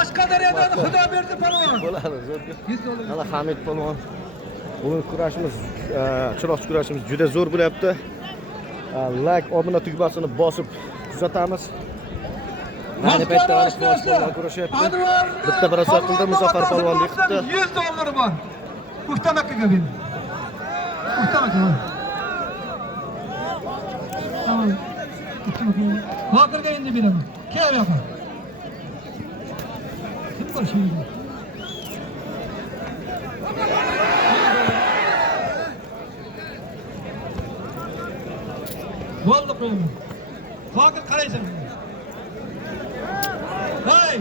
Qashqadaryodan Xudoberdi polvon. Bo'ladi, zo'r. Mana Hamid polvon. Bugun kurashimiz, chiroqchi kurashimiz juda zo'r bo'lyapti. Like, obuna tugmasini bosib kuzatamiz. Mana paytda polvon kurashyapti. Bitta barasat qildi, Muzaffar polvonlik qildi. $100 bor. Uxtamakaga berdi. Uxtamaka. Tamam. Hozirga endi beraman. Kel yoqa. Kim bor shunda? Bo'ldi qo'yaman. Hozir qaraysan. Voy!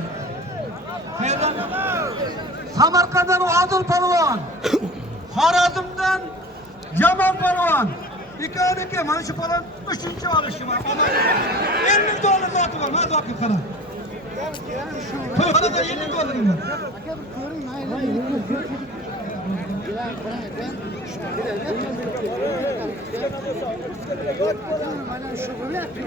Qayerdan? Samarqanddan Odil polvon. Xorazmdan Jamol polvon. Ikki mana shu polvon 3-chi olishi bor. $50 zoti bor. Mana zoqib qara. To'yxonada $50 bor. Aka bir ko'ring, mana shu bo'lyapti.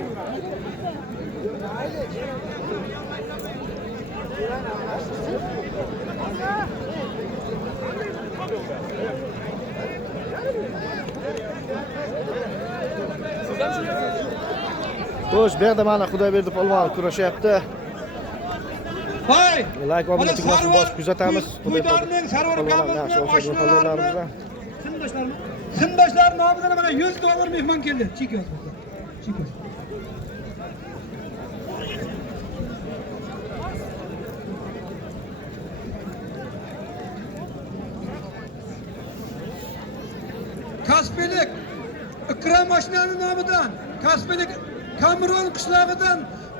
Xo'sh, bu yerda mana Xudoberdi polvon kurashyapti. Voy! Like va obuna tugmasini bosib kuzatamiz. Xudoberdining sarvar kabiga oshnalarimiz. Sindoshlar nomidan mana $100 mehmon keldi. Chek yozdi. Chek yozdi. Kaspilik Ikram mashinani nomidan, Kaspilik Kamron qishlog'idan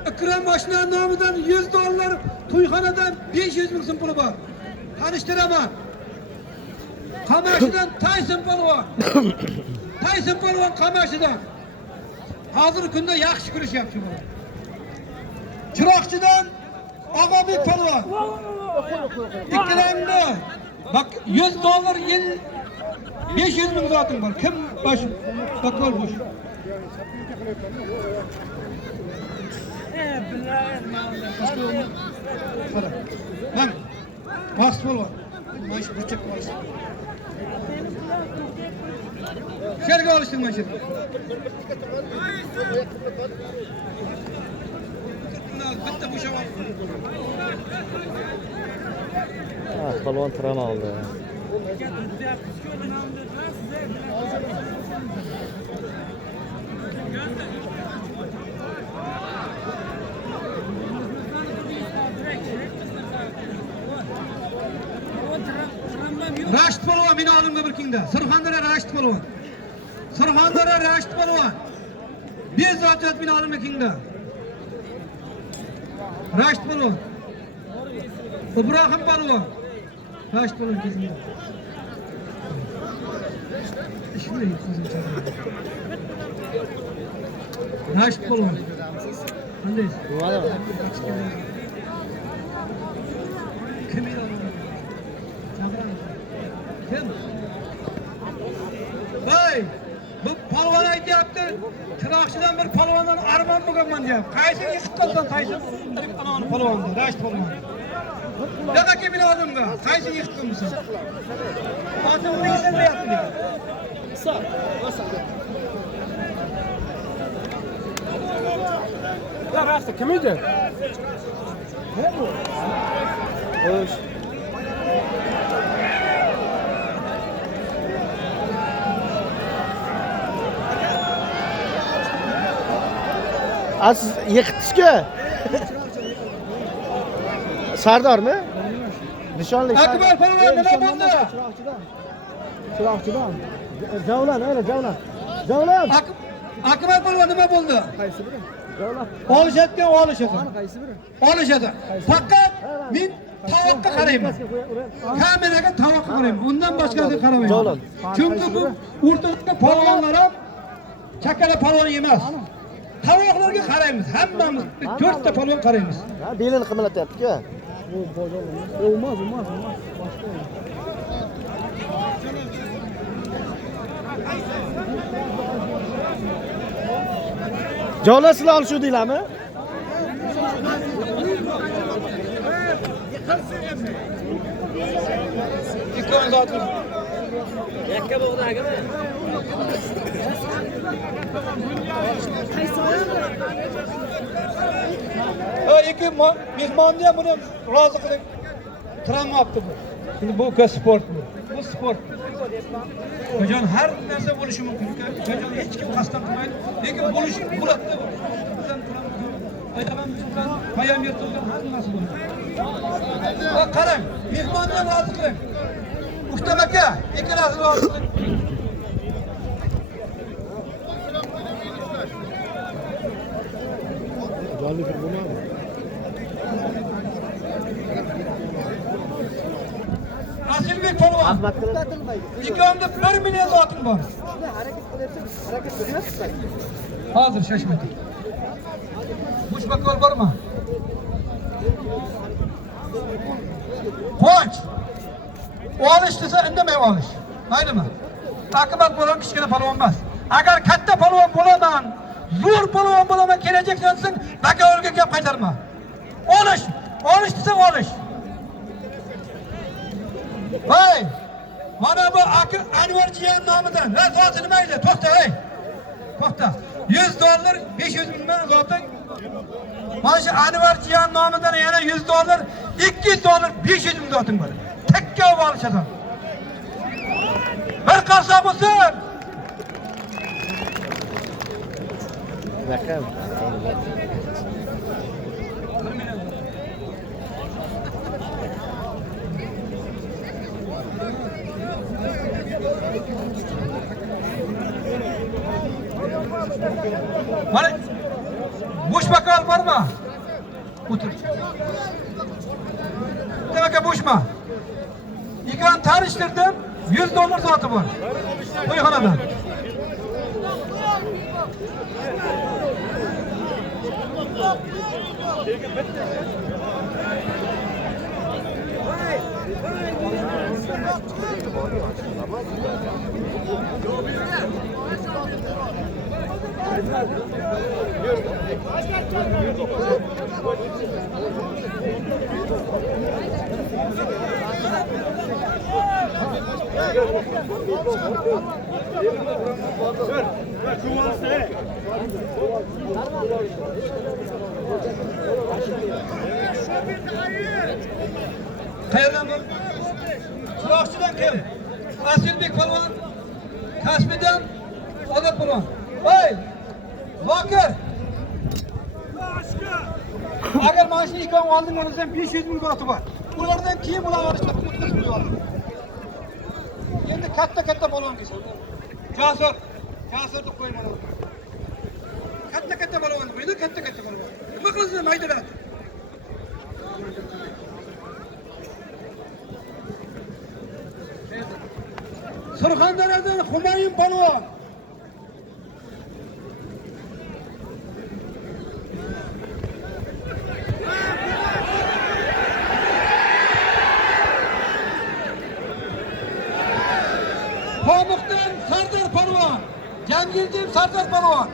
Ikram mashinani nomidan $100, to'yxonadan 500 ming so'm puli bor. Tanishtiraman. Qamashidan Tayson polvon. Tayson polvon Qamashidan. Hozir kunda yaxshi kurishyapti bu. Chiroqchidan Og'abek polvon. Ikkilamda bak $100 yil 500 ming zotim bor. Kim bosh bakol bosh. Ben bas polvon. Maş bıçak bas. Şerge alıştın maşı. Bitti bu şavam. Polvon tiram oldi. Raşit polvon meni oldimga bir kingda. Surxondaryo Raşit polvon. Surxondaryo Raşit polvon. Bezovtat meni oldimga kingda. Raşit polvon. İbrahim polvon. Raşit polvon kezingda. Shunday ko'zim chaqirdi. Raşit polvon. Qanday? Bo'ladi. Kim edi? Kim? Voy! Bu polvon aytyapti. Chiroqchidan bir polvondan armon bo'lganman deyapti. Qaysi yiqib qolgan qaysi? Anani polvonni, Raşit polvon. Nega kelib oldimga? Qaysi yiqib qolmisan? Otim neysen deyapti. Sağ. Ya Raşit kim edi? Ne bu? Xo'sh. Siz yiqitdingizku? Sardormi? Nishonli. Akbar polvon nima bo'ldi? Chiroqchidan. Javlan, öyle javlan. Javlan. Akbar polvon nima bo'ldi? Qaysi biri? Javlan. Olishadigan olishadi. Qaysi biri? Olishadi. Faqat men tovoqqa qarayman. Kameraga tovoqqa qarayman. Bundan boshqasiga qaramayman. Javlan. Chunki bu o'rtada polvonlar ham chakala polvon emas. Tovoqlarga qaraymiz. Hammamiz 4 ta polvon qaraymiz. Ha, belini qimlatyapti-ku. Olmaz. Javlan sizlar olishuvdinglarmi? 260. Yakka bog'dagimi? İki mehmonni ham buni rozi qilib turamapti bu. Şimdi bu sport bu. Bu sport. Hocam her narsa bo'lishi mumkin. Hocam hech kim qasddan qilmaydi. Lekin bo'lishi bo'ladi. Bizdan turamiz. Aytaman bizdan payam yirtilgan har narsa bo'ladi. Va qarang, mehmonni ham rozi qiling. Muhtam aka, ikkalasini rozi qiling. Canlı bir bunu abi. Asilbek polvon. İkramda 1 milyon zotun var. Hazır şaşmadı. Boş bakıyor var mı? Koç. O alış dese endemey o alış. Haydi mi? Akıbat bolan kişiyle polvon olmaz. Agar katta polvon bolaman, zo'r polvon bolaman keleceksen baka o'rga gap qaytarma. Olish. Olish desa olish. Vay! Mana bu Anvar jiyan nomidan. Ha, zoti nima edi? To'xta, ey. To'xta. 100 dollar, 500 ming zoti. Mana shu Anvar jiyan nomidan yana 100 dollar, 200 dollar, 500 ming zoting bor. Tekka olishadi. Bir qarsa bo'lsin. Rakam. Mana boş bakal var mı? Otur. Demek ki boşma. İkram tanıştırdım. 100 dollar zatı var. Toyxonadan. Qayerdan bu? Quloqchidan kim? Asilbek polvon. Kasbidan Odat polvon. Voy! Zokir! Agar mana shu ikon olding olasan 500 ming zoti bor. Ulardan keyin bular olishni o'tkazib qo'yadi. Endi katta polvon kelsa. Jasur deb qo'yman. Katta polvon deydi, katta polvon. Nima qilasiz maydalar? Surxondaryodan Humayun polvon. Pamuk'tan Sardar polvon. Jangildim Sardar polvon.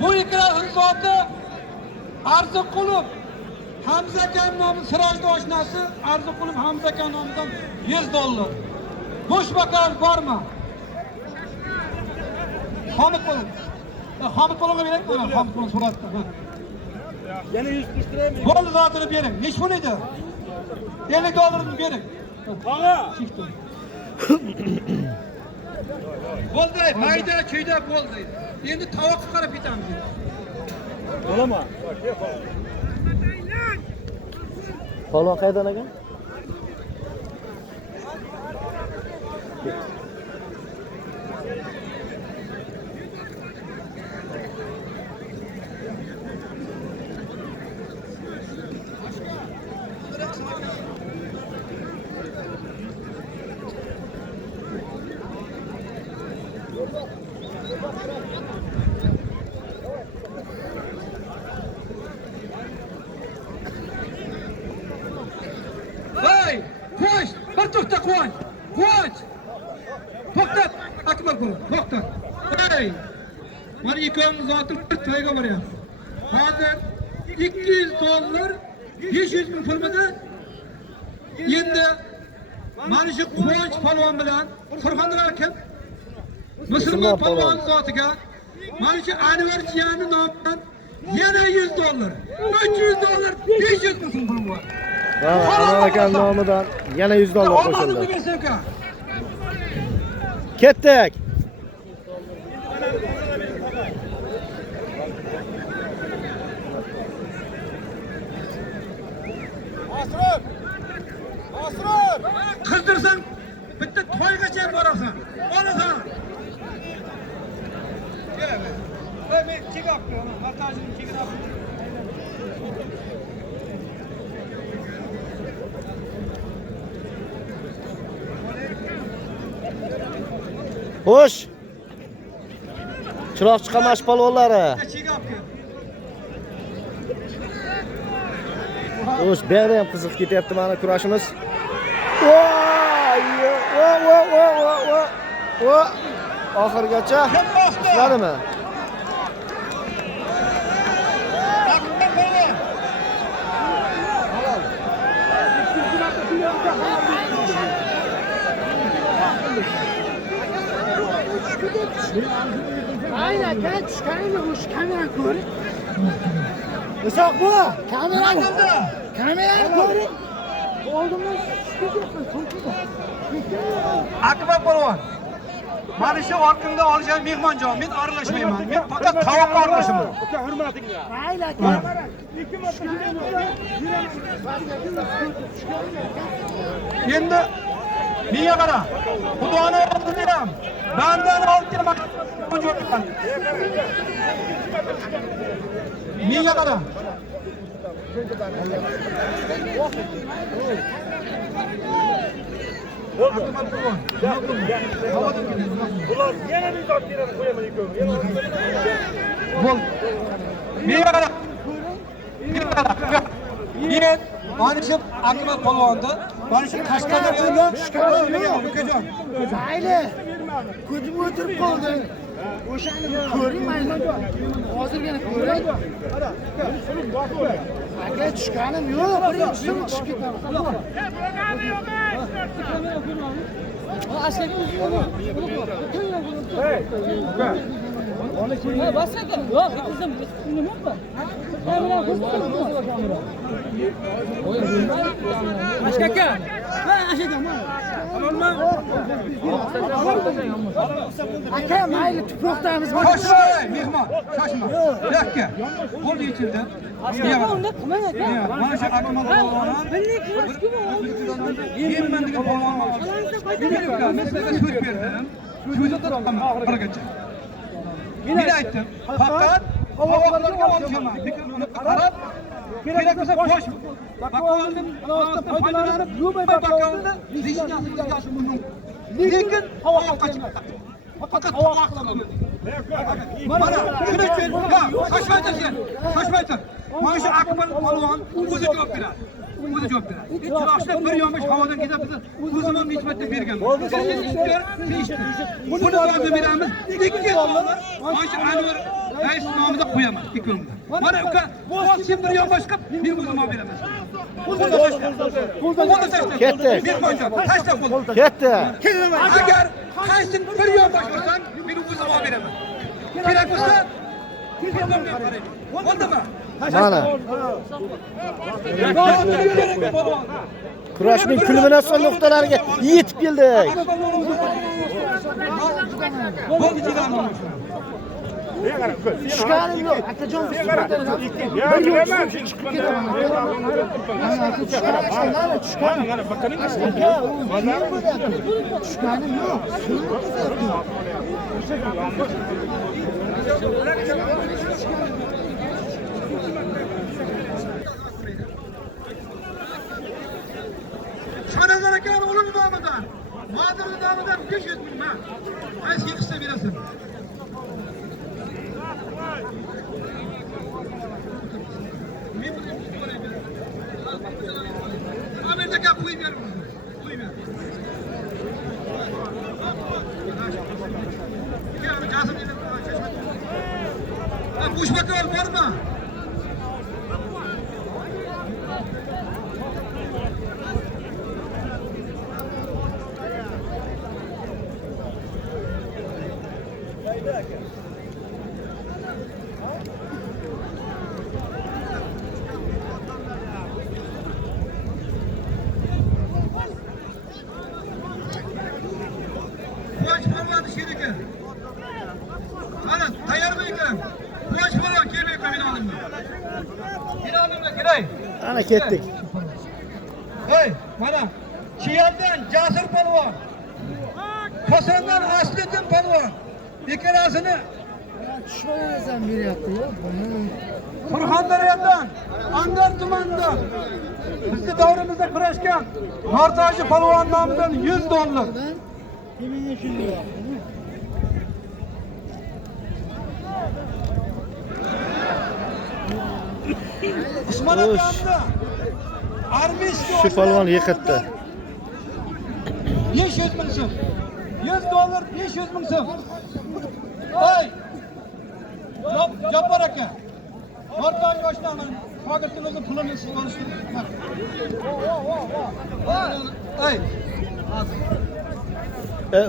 Bu ikkilasini zoti Arziqulov Hamza aka nomi Sirojni oshnasi Arziqulov Hamza aka nomidan 100 dollar. Boş bakal var mı? Hamid polvon. Hamid polvonga beraymi? Hamid polvon so'radi. Yana 100 lira. Bo'ldi zotini bering. Nech pul edi? 50 dollarni bering. Qaga? Bo'ldi, mayda chuyda bo'ldi. Endi tovoqqa qarab ketamiz. Bo'lama. Polvon qayerdan ekan? Hey! Koş! Bir to'xta Quvonch! Quvonch! To'xtat! Akmal polvon, to'xtat! Hey! Mana ikkovimiz zoti to'yga boryapmiz. Hozir 200 dollar 500 ming pulmida Endi mana shu Quvonch polvon bilan Turg'anlar aka Musulmon polvon zotiga mana shu Anvar jiyani nomidan yana $100, $300, $500 so'm pul bor. Anvar aka nomidan yana $100 qo'shildi. Ketdik. Qizdirsan bitta to'ygacha borasan. Olasan. Voy men chigapti, montajini chigirab. Xo'sh. Chiroqchi Qamash polvonlari. Chigapti. Xo'sh, beri ham qiziq ketyapti mana kurashimiz. Oxirgacha ishladimi? Aynen, ben çıkarayım şu kamera koy. Isak bu. Kamera koy. Oldu mu? Akbar polvon. Mana shu orqamda olgan mehmonjon, men aralashmayman. Men faqat tovoqqa aralashaman. Aka hurmatinglar. Aynen, kamera. Endi menga qara. Xudoni oldiram. Bandan oldiram. Menga qara. Ular yana bir zot terani qo'yaman ikkovi. Bo'l. Menga qara. Men mana shu Akbar polvonni, mana shu Qashqadaryodan ukajon. Aynen. Ko'zim o'tirib qoldi. O'shani ko'ring aynan. Hozirgina ko'ray. Aka tushganim yo'q, birinchi so'm tushib ketaman. Aka mayli tuproqdamiz. Shoshma, mehmon, shoshma. Yakka. Qo'l yechildi. Mana shu Akmal polvon. Men degan polvon. Men sizga so'z berdim. So'zni tutaman oxirigacha. Men aytdim, faqat tovoqlarga olchaman. Qarab, kerak bo'lsa bosh bakovni foydalanib, yo'may bakovni lishnasiga yashib mumkin. Lekin tovoqqa chiqdi. Faqat tovoq qilaman. Mana shuni uchun, shoshmaysan. Shoshmaysan. Mana shu Akbar polvon o'zi javob beradi. O'zi javob beradi. Chiroqchilar bir yonbosh havodan ketib biz o'zimiz nechmatda bergan. Buni va'da beramiz. $200. Mana shu Anvar rais nomiga qo'yaman ikkovimda. Mana uka, bosh sen bir yonbosh qilib, men o'zim olib beraman. Ketdi. Mehmonjon, tashla qo'l. Ketdi. Agar qaysin bir yonbosh qilsam, men o'zim olib beraman. Kerak bo'lsa, bo'ldimi? Mana. Kurashning kulminatsiya nuqtalariga yetib keldik. Tushganim yo'q. Akajon tushganim chiqib ketaman. Tushganim yo'q. Şanazar Akan onun nomidan, Mazır'ın nomidan 500 bin man. Ben yıkışta bilesin. Amerika koyayım yerim. Koyayım yerim. Gel abi Casım yedim. Kuş bakalım var mı? Boş parmağını şeydeki. Ana tayar mı yıkan? Boş parmağını kelmeyi koyun alın. Yine alın da giray. Ana ketdik. Hey, mana Çiyal'dan Casır Palvan, Kosan'dan Aslı'dan Palvan, ikirasını Tushmagansan beryapti ya. Surxondaryodan, Andar tumanidan bizni davrimizda kurashgan Nortaji Palvon nomidan $100. Menga shunday yoqdi. Usmon akamda Armish Shu palvon yiqitdi. 500 ming so'm. $100, 500 ming so'm. Hey! Jabbar aka. Nortaji yoshdaman. Shogirdning o'zi pulini siz olishni. Hey!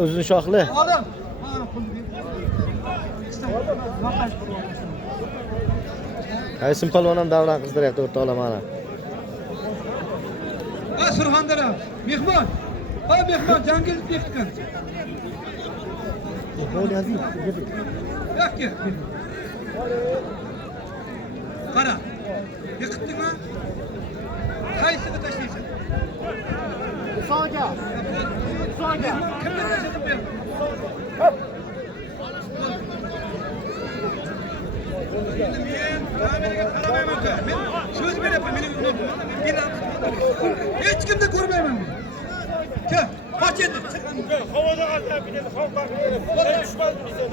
Uzun shoxli. Olim. Mana pulni. Nortaji Palvon. Qaysin palvon ham davron qizdiryapti o'rtoqlar mana. Surxondaryo. Mehmon. Ay mehmon Jangiz Bekkan. Yakki. Qara. Yiqitdingmi? Qaysini tashlaysan? Soga. Soga. Kimga tashlading bu yerga? Endi men kameraga qaramayman-ku. Men so'z beryapman, mening unutmayman. Hech kimni ko'rmayman. Kim? Qoch endi. Havoda qolsa bir dedi, xalq baqirib, tushmadi bizga.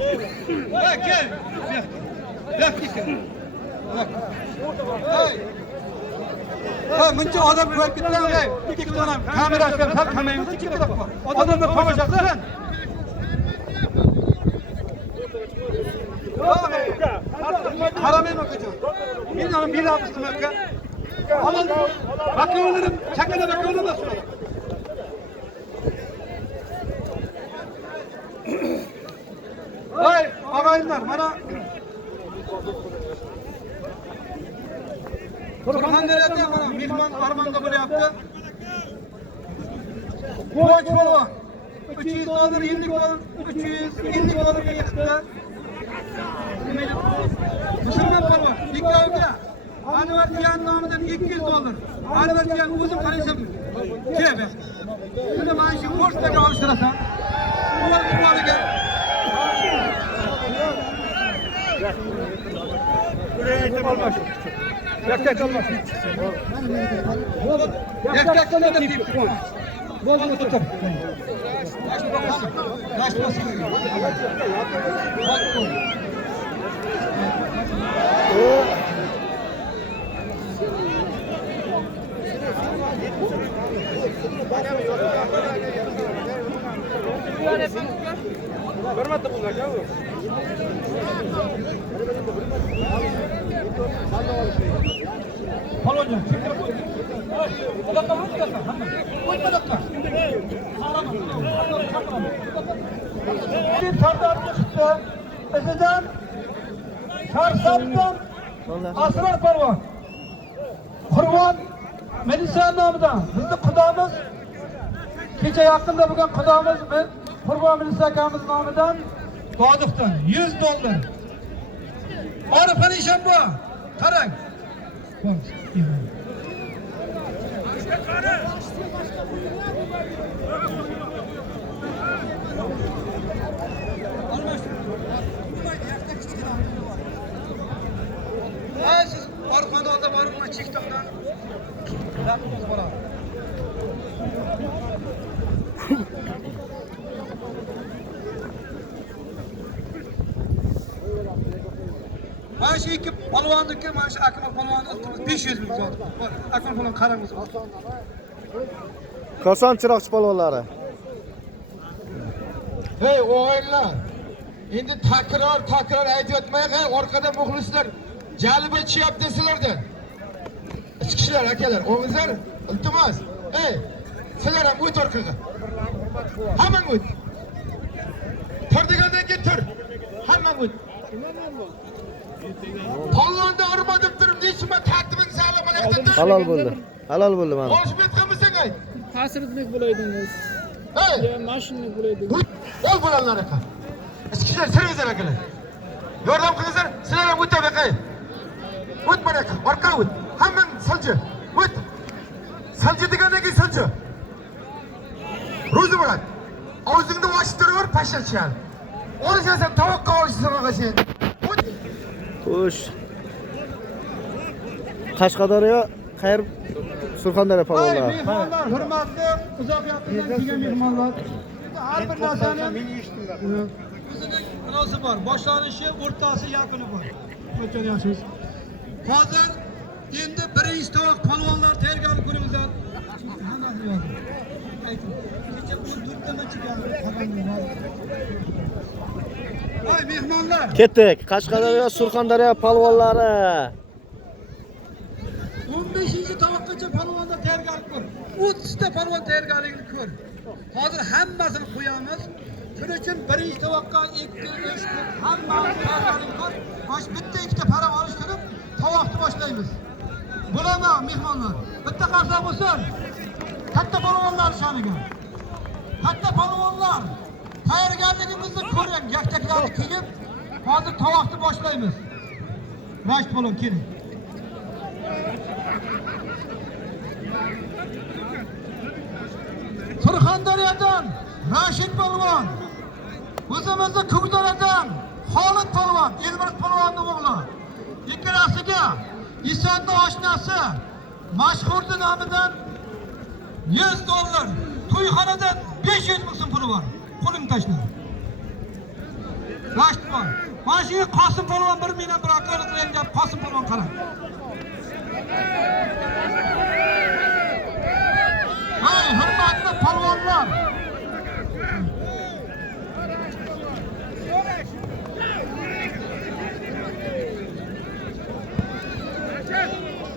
Ha, kel. Yo'q, kel. Yo'q. Hey. Ha, buncha odam ko'rib ketgan, ey. Ikkita odam kamera ochib, sal qamaymiz, ikkita odam. Odamlar tomosha qilsin. Qaramayman qachon. Men ham bilamiz nimaga. Olim, bakovlarim, chakana bakovlar emas ular. Hey, og'aylar, mana Surxondaryoda mana mehmon armonda bo'lyapti. Bosh polvon $300 yillik $350 ga yiqdi. Musulmon polvon ikkovga Anvar Jiyan nomidan $200. Anvar Jiyan o'zim qarasam kelib. Buni mana shu pochtaga olishtirasan. Ularga Yaktak olmaz. Yaktak olmaz deyip. Bozunu tutup. Kaçmasın. Hurmatli bunlar, yavrum. Palonca, çekil koy. Odakla vur odakla. Koy odakla. Bir tardarcı çıktı. Ezeden, Çarsap'tan, Asrar Parvan. Kurban, Melisa nomidan. Bizni Xudomiz, kecha yaqinda bo'lgan Xudomiz Qurban Melisa akamiz nomidan Dodiqdan $100. Orifxon ishon bu. Qarang. Siz orifxonda olib borib, mana TikTokdan rapimiz boradi. Mana shu ikki polvonniki, mana shu Akmal polvonni 500 ming so'm. Akmal polvon qarangiz. Koson chiroqchi polvonlari. Hey o'g'aylar, endi takror aytib o'tmayman, orqada muxlislar jalba chiyapti sizlardan. Ichki ishlar akalar, o'g'izlar, iltimos. Hey, sizlar ham o't orqaga. Hammang o't. Tur degandan keyin tur. Hamma o't. Polvonda urma deb turib, nechma tartibing saqlamay aytdim. Halol bo'ldi. Halol bo'ldi mana. Boshib aytganmisan ayt. Hasratlik bo'laydingiz. Hey! Ya mashinalik bo'laydingiz. Ol bo'lanlar aka. Eskishlar siringizlar akalar. Yordam qilingizlar, sizlar ham o'ta baqay. O't mana aka, orqa o't. Hammang silji. O't. Silji degandan keyin silji. Ro'zi bo'ladi. Og'zingni ochib turaver, pashachal. O'rishasam tovoqqa olishsan og'ashin. O't. Xo'sh. Qashqadaryo, Qayr Surxondaryo Ay polvonlar. mehmonlar, hurmatli uzoq yaqindan kelgan mehmonlar. Har bir narsani o'zining inosi bor. Boshlanishi, o'rtasi, yakuni bor. Qachon yaxshisiz? Hozir endi birinchi tovoq polvonlar tayyorgarlik ko'ringizlar. Hammasi yozdi. Ayting. Kecha bu durtama chiqadi. Ay mehmonlar. Ketdik. Qashqadaryo, Surxondaryo polvonlari. 15-tovoqqacha polvonlar tayyorgarlik ko'r. 30 ta polvon tayyorgarligini ko'r. Hozir hammasini qo'yamiz. Shuning uchun birinchi tovoqqa 2, 3 kun hammasini tayyorgarlik ko'r. Mana bitta ikkita para olish kirib, tovoqni boshlaymiz. Bo'ladimi mehmonlar? Bitta qarsa bo'lsin. Katta polvonlar shaniga. Katta polvonlar tayyorgarligimizni ko'ring, yaktaklarni kiyib, hozir tovoqni boshlaymiz. Rashid polvon keling. Surxondaryodan Rashid polvon, o'zimizning Ko'kdordan Xolid polvon, Elmurod polvonning o'g'li. Ikkalasiga Isonni oshnasi mashhurning nomidan $100, to'yxonadan 500 ming so'm puli bor. Qo'ling tashla. Rashid polvon. Mana shu Qosim polvon 1 mingdan bir akalatgan gap Qosim polvon qarang. Hey, hurmatli polvonlar.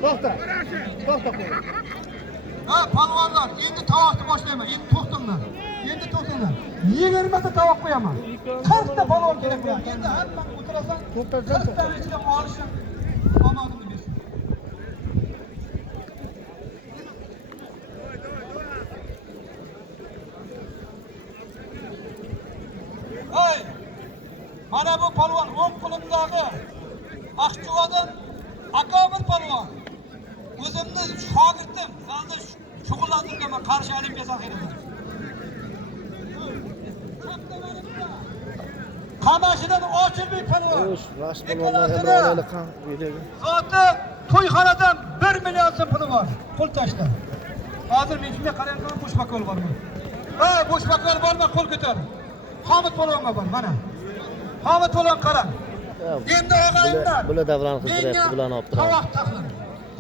To'xta. To'xta. Ha, polvonlar, endi tovoqni boshlayman. Endi to'xtanglar. Endi to'xtanglar. 20 ta tovoq qo'yaman. 40 ta polvon kerak bo'ladi. Endi hamma o'tirasan, 40 ta ichiga olishim omadimni bersin. Hey! Mana bu polvon o'ng qo'limdagi Aqchuvadan akobir polvon. O'zimni shogirdim, hozir shug'ullantirganman Qarshi Olimpiya zaxirasida. Qamashidan ochilmay polvon. Xo'sh, Rashid polvonlar endi olaylik ham videoga. Zoti to'yxonadan 1 million so'm puli bor. Qo'l tashla. Hozir men shunga qarayman, bo'sh bakol bormi? Ha, bo'sh bakol bormi? Qo'l ko'tar. Hamid polvonga bor, mana. Hamid polvon qarang. Endi og'ayinlar. Bular davron qizdiryapti, bularni olib turamiz. Tovoq taqlin.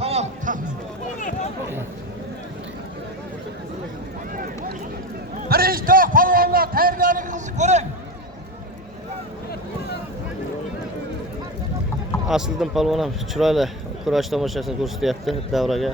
Tovoq taqlin. Birinchi tovoq polvonlar tayyorgarligingizni ko'ring. Aslida polvon ham chiroyli kurash tomoshasini ko'rsatyapti davraga.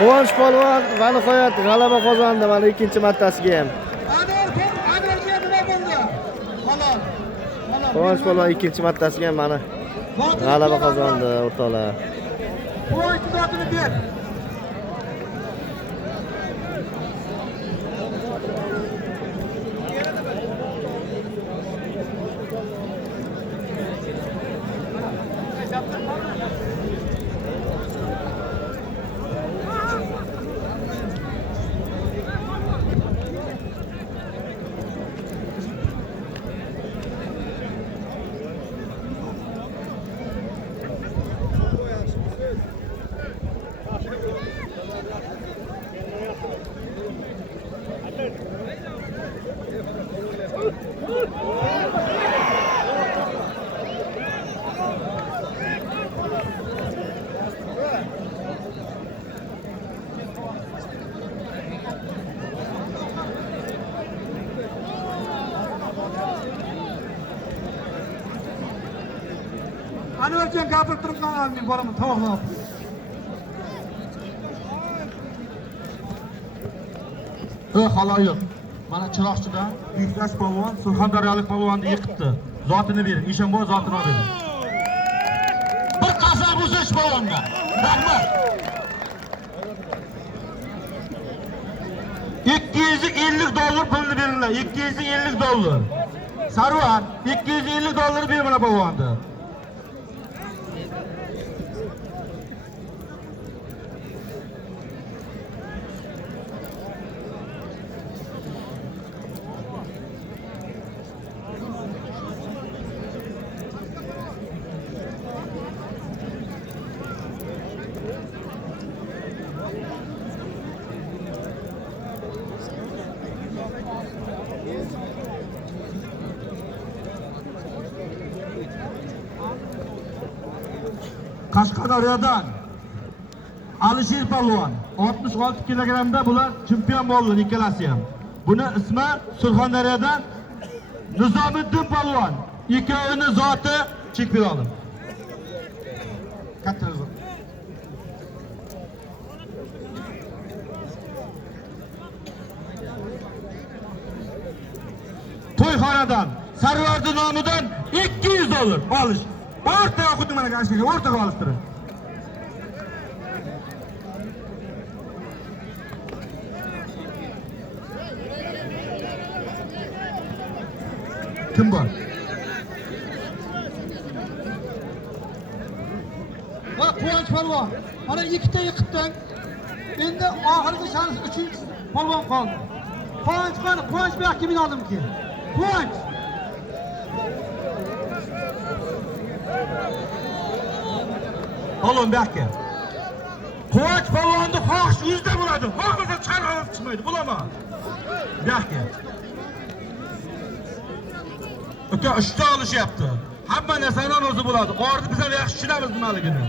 Quvonch polvon va nihoyat g'alaba qozondi mana ikkinchi martasiga ham. Anvarga nima bo'ldi? Halol. Quvonch polvon ikkinchi martasiga ham mana g'alaba qozondi o'rtoqlar. Quvonch zotini ber. Anvarjon gapirib turib qolgan men boraman tovoqlab. Haloyiq. Mana Chiroqchidan Buyuklash polvon Surxondaryolik polvonni yiqitdi. Zotini bering, Eshonboy zotini bering. Bir qasak uzish polvonga. Rahmat. 250 dollar pulni beringlar. 250 dollar. Sarvar 250 dollar ber mana polvonni. Qashqadaryodan Alisher polvon 66 kilogramda bular chempion bo'ldi ikkalasi ham. Buni ismi Surxondaryodan Nizomiddin polvon. Ikkovini zoti chekib oldim. Katta zot. To'yxonadan Sarvardi nomidan 200 dollar olish. O'rtaga xuddi mana gashga o'rtaga olishtirib. Kim bor? Va Quvonch polvon. Mana ikkita yiqitding. Endi oxirgi shans 3-chi polvon qoldi. Quvonch qani? Quvonch bu yoqqa men oldimki. Quvonch. Polvon bu yoqqa. Quvonch polvonni xohish yuzda bo'ladi. Xohlasa chiqarib chiqmaydi, bo'lama. Bu yoqqa. Uka ishda olishyapti. Hamma narsadan o'zi bo'ladi. Orni biz ham yaxshi tushunamiz nimaligini.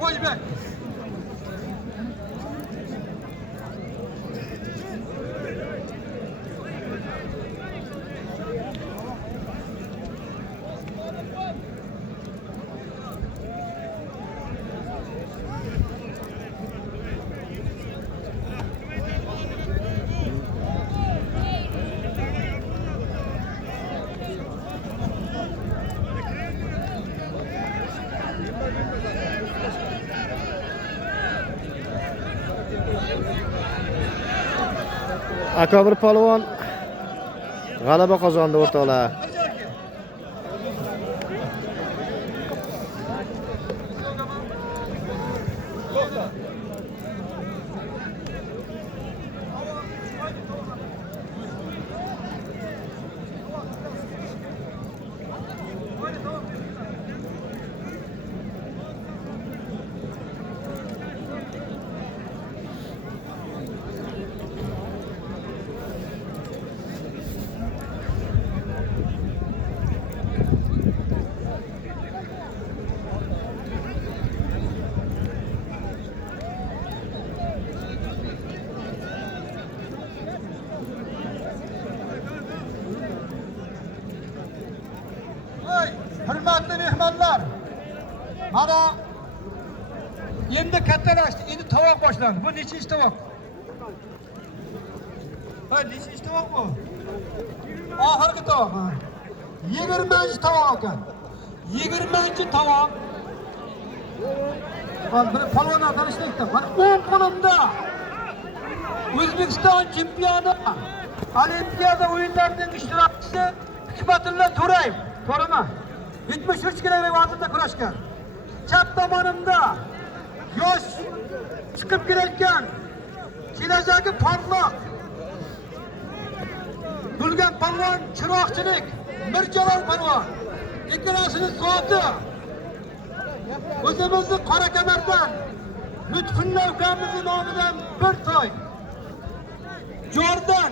Qo'ybek. Akobir polvon g'alaba qozondi o'rtoqlar. Hurmatli mehmonlar. Mana endi kattalashdi. Endi tovoq boshlandi. Bu nechinchi tovoq? Ha, nechinchi tovoq bu? Oxirgi tovoq. 20-chi tovoq ekan. 20-chi tovoq. Hozir bir polvonlar tanishtirdi. Mana 10 qo'limda O'zbekiston chempioni, Olimpiada o'yinlarining ishtirokchisi Hikmatilla To'rayev. To'g'rimi? 73 kilogram vaznda kurashgan. Chap tomonimda yosh chiqib kelayotgan kelajagi porloq bo'lgan polvon Chiroqchilik Mirjalol polvon. ikkalasini soati o'zimizni Qorakamardan Lutfulla ukamizni nomidan bir toy. Jordan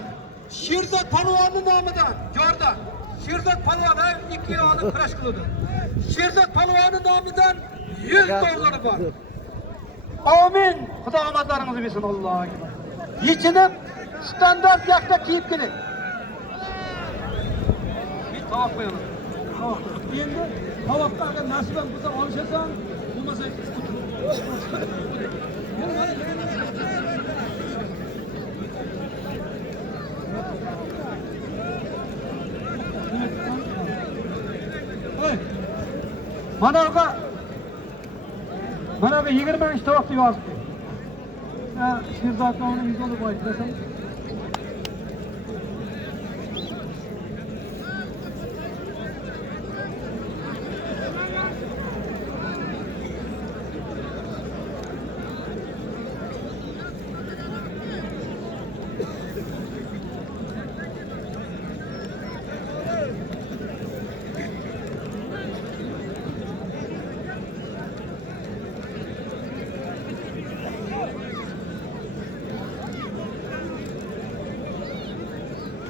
Sherzod Palvonning nomidan Jordan Sherzod Palvon 2 yil oldin kurash qildi. Sherzod Palvonning nomidan 100 dollari bor. Amin. Xudo omadlaringizni bersin Alloh akbar. Yechinib standart yakta kiyib keling. Bir tavoq qo'yamiz. Tavoq. Endi tavoqqa agar nasibam bo'lsa olishasan, bo'lmasa Mana bu 20 tavoqni yozibdi. Sherzod uni 100 olib qo'yibdi.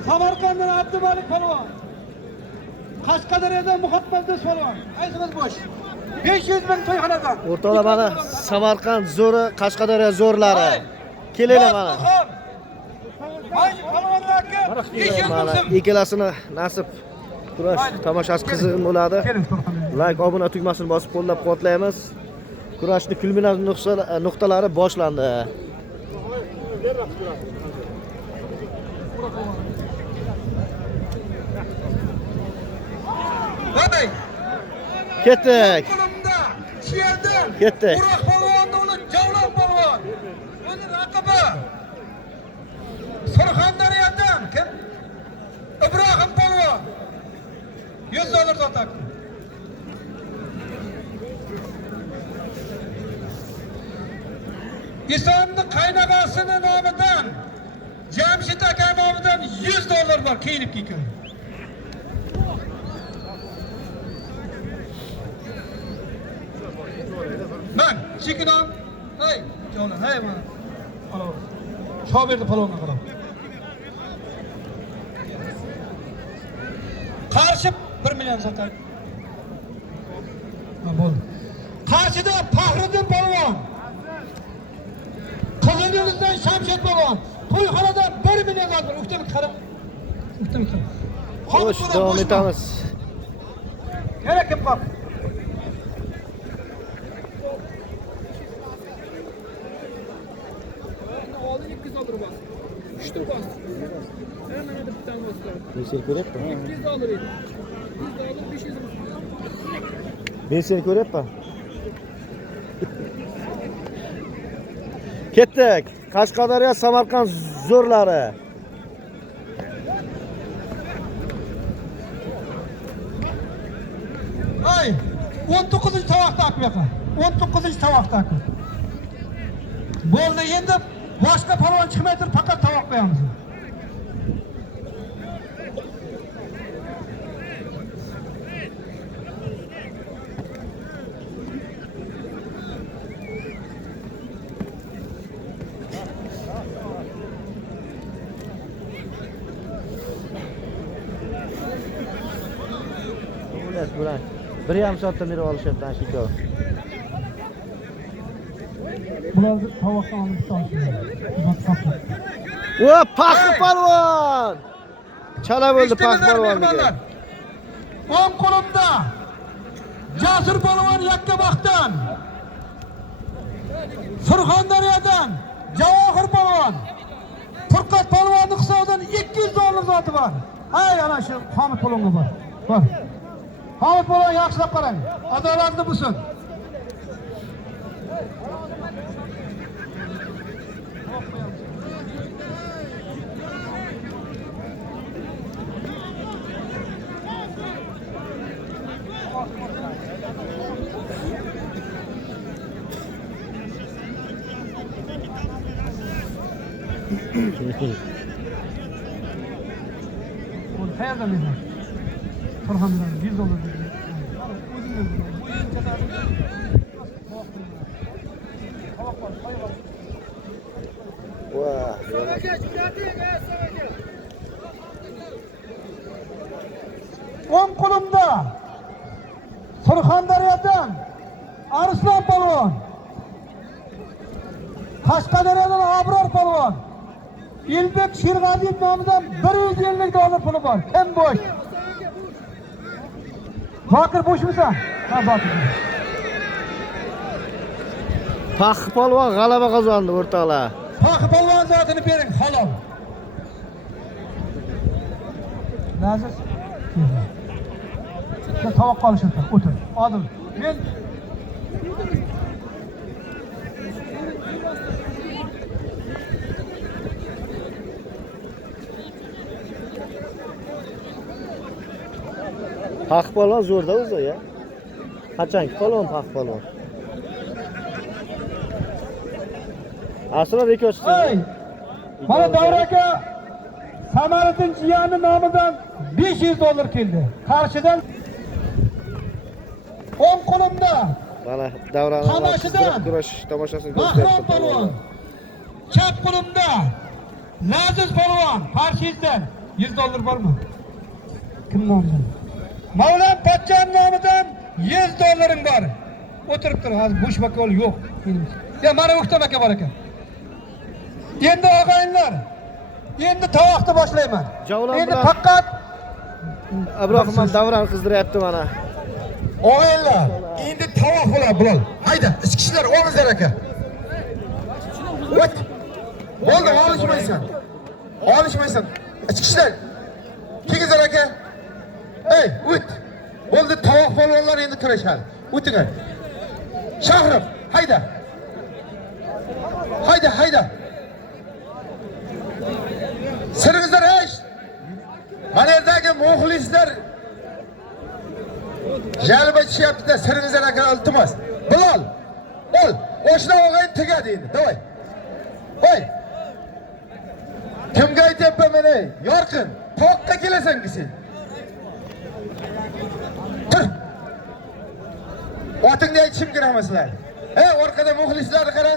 Samarqanddan Abdumalik Palvon. Qashqadaryodan Muhammad Palvon. Qaysimiz bo'sh? 500 ming to'yxonadan. O'rtoqlar mana Samarqand zo'ri, Qashqadaryo zo'rlari. Kelinglar mana. Ay palvonlarga 500 Mana ming. ikkalasini nasib kurash tomoshasi qiziq bo'ladi. Like, obuna tugmasini bosib qo'llab-quvvatlaymiz. Kurashning kulminal nuqtalari boshlandi. Hey! Ketdik. Qo'limda Sherdan Ketdik. Buroq Palvonning o'g'li Javlon Palvon. Uning raqibi Surxondaryodan kim? Ibrohim Palvon. 100 dollar sotadi. Isomning qaynog'asining nomidan Jamshid aka nomidan 100 dollar bor kiyinib kiygan. Ben chikinom. Hey, Javlon, hey mana. Palvon. Shoberdi palvonga qarab. Qarshi 1 million sotar. Ha bo'ldi. Qarshida Faxriddin Palvon. Qizilingizdan Shamshid Palvon. To'yxonada 1 million sotar. Uktamni qarab. Uktamni qarab. Xo'sh, davom etamiz. Yana kim qop? Oldin 200 dollar bas. 3 tur bas. Hemen de bir tane bas. Men seni ko'ryapman. 200 dollar edi. 100 dollar 500 bas. Men seni ko'ryapman. Ketdik. Qashqadaryo Samarqand zo'rlari. Ay, 19-tovoqda akbaqa. 19-tovoqda akbaqa. Bo'ldi, endi boshqa palvon chiqmay turib faqat tovoq qo'yamiz. Bular 1,5 soatdan beri olishyapti ana shu ikkovi. Bularni tovoqdan olib chiqamiz. O, Paxri Palvon! Chala bo'ldi Paxri Palvonga. O'ng qo'limda Jasur Palvon Yakkabog'dan. Surxondaryodan Javohir Palvon. Furqat Palvonning hisobidan 200 dollar zoti bor. Hay, ana shu Hamid Palvonga bor. Bor. Hamid Palvon yaxshilab qarang. Adolatli bo'lsin. Onu hayırdan edin. Surxondaryodan 100 dollar. Vah, O'ng qo'limda Surxondaryodan Arslon polvon, Qashqadaryodan Abror polvon, Elbek Sherg'aliyev nomidan $150 puli bor. Kim bo'sh? Zokir bo'shmisan? Ha, Zokir. Pax polvon g'alaba qozondi o'rtoqlar. Paxi polvon zotini bering, halol. Laziz. Sen tovoq qolishsin, o'tir. Odil. Men Pax polvon zo'rda o'zi ya. Qachonki polvon Pax polvon? Aslo rekord chiqdi. Ey! Mana Davra aka Samariddin jiyani nomidan $500 keldi. Qarshidan o'ng qo'limda Mana davraning Qamashidan kurash tomoshasini Mahrom ko'rsatyapti polvon. Chap qo'limda Laziz polvon Parshizdan $100 bormi? Kim nomidan? Mavlon Pochchon nomidan $100 bor. O'tirib tur, hozir bo'sh vakol yo'q. Ya mana O'ktam aka bor ekan. Endi og'ayinlar, endi tovoqni boshlayman. Javlon Endi bilan- faqat Abrohimon davrani qizdiryapti mana. O'g'aylar, endi tovoq bo'ladi bular. Hayda, ichki ishlar o'g'izlar aka. O't. Bo'ldi, olishmaysan. Olishmaysan. Ichki ishlar. Tegizlar aka. Ey, o't. Bo'ldi, tovoq polvonlar endi kurashadi. O'tinglar. Shahrov, hayda. Hayda, hayda. Siringizlar ey. Mana yerdagi muxlislar jalba tushyapti-da, siringizlar aka iltimos. Bilol, ol, o'shna o'g'ayin tegadi endi. Davay. Voy. Kimga aytyapman men ey? Yorqin, toqqa kelasan-ki sen. Tur. Otingni aytishim kerak emaslar. Ey, orqada muxlislarni qara.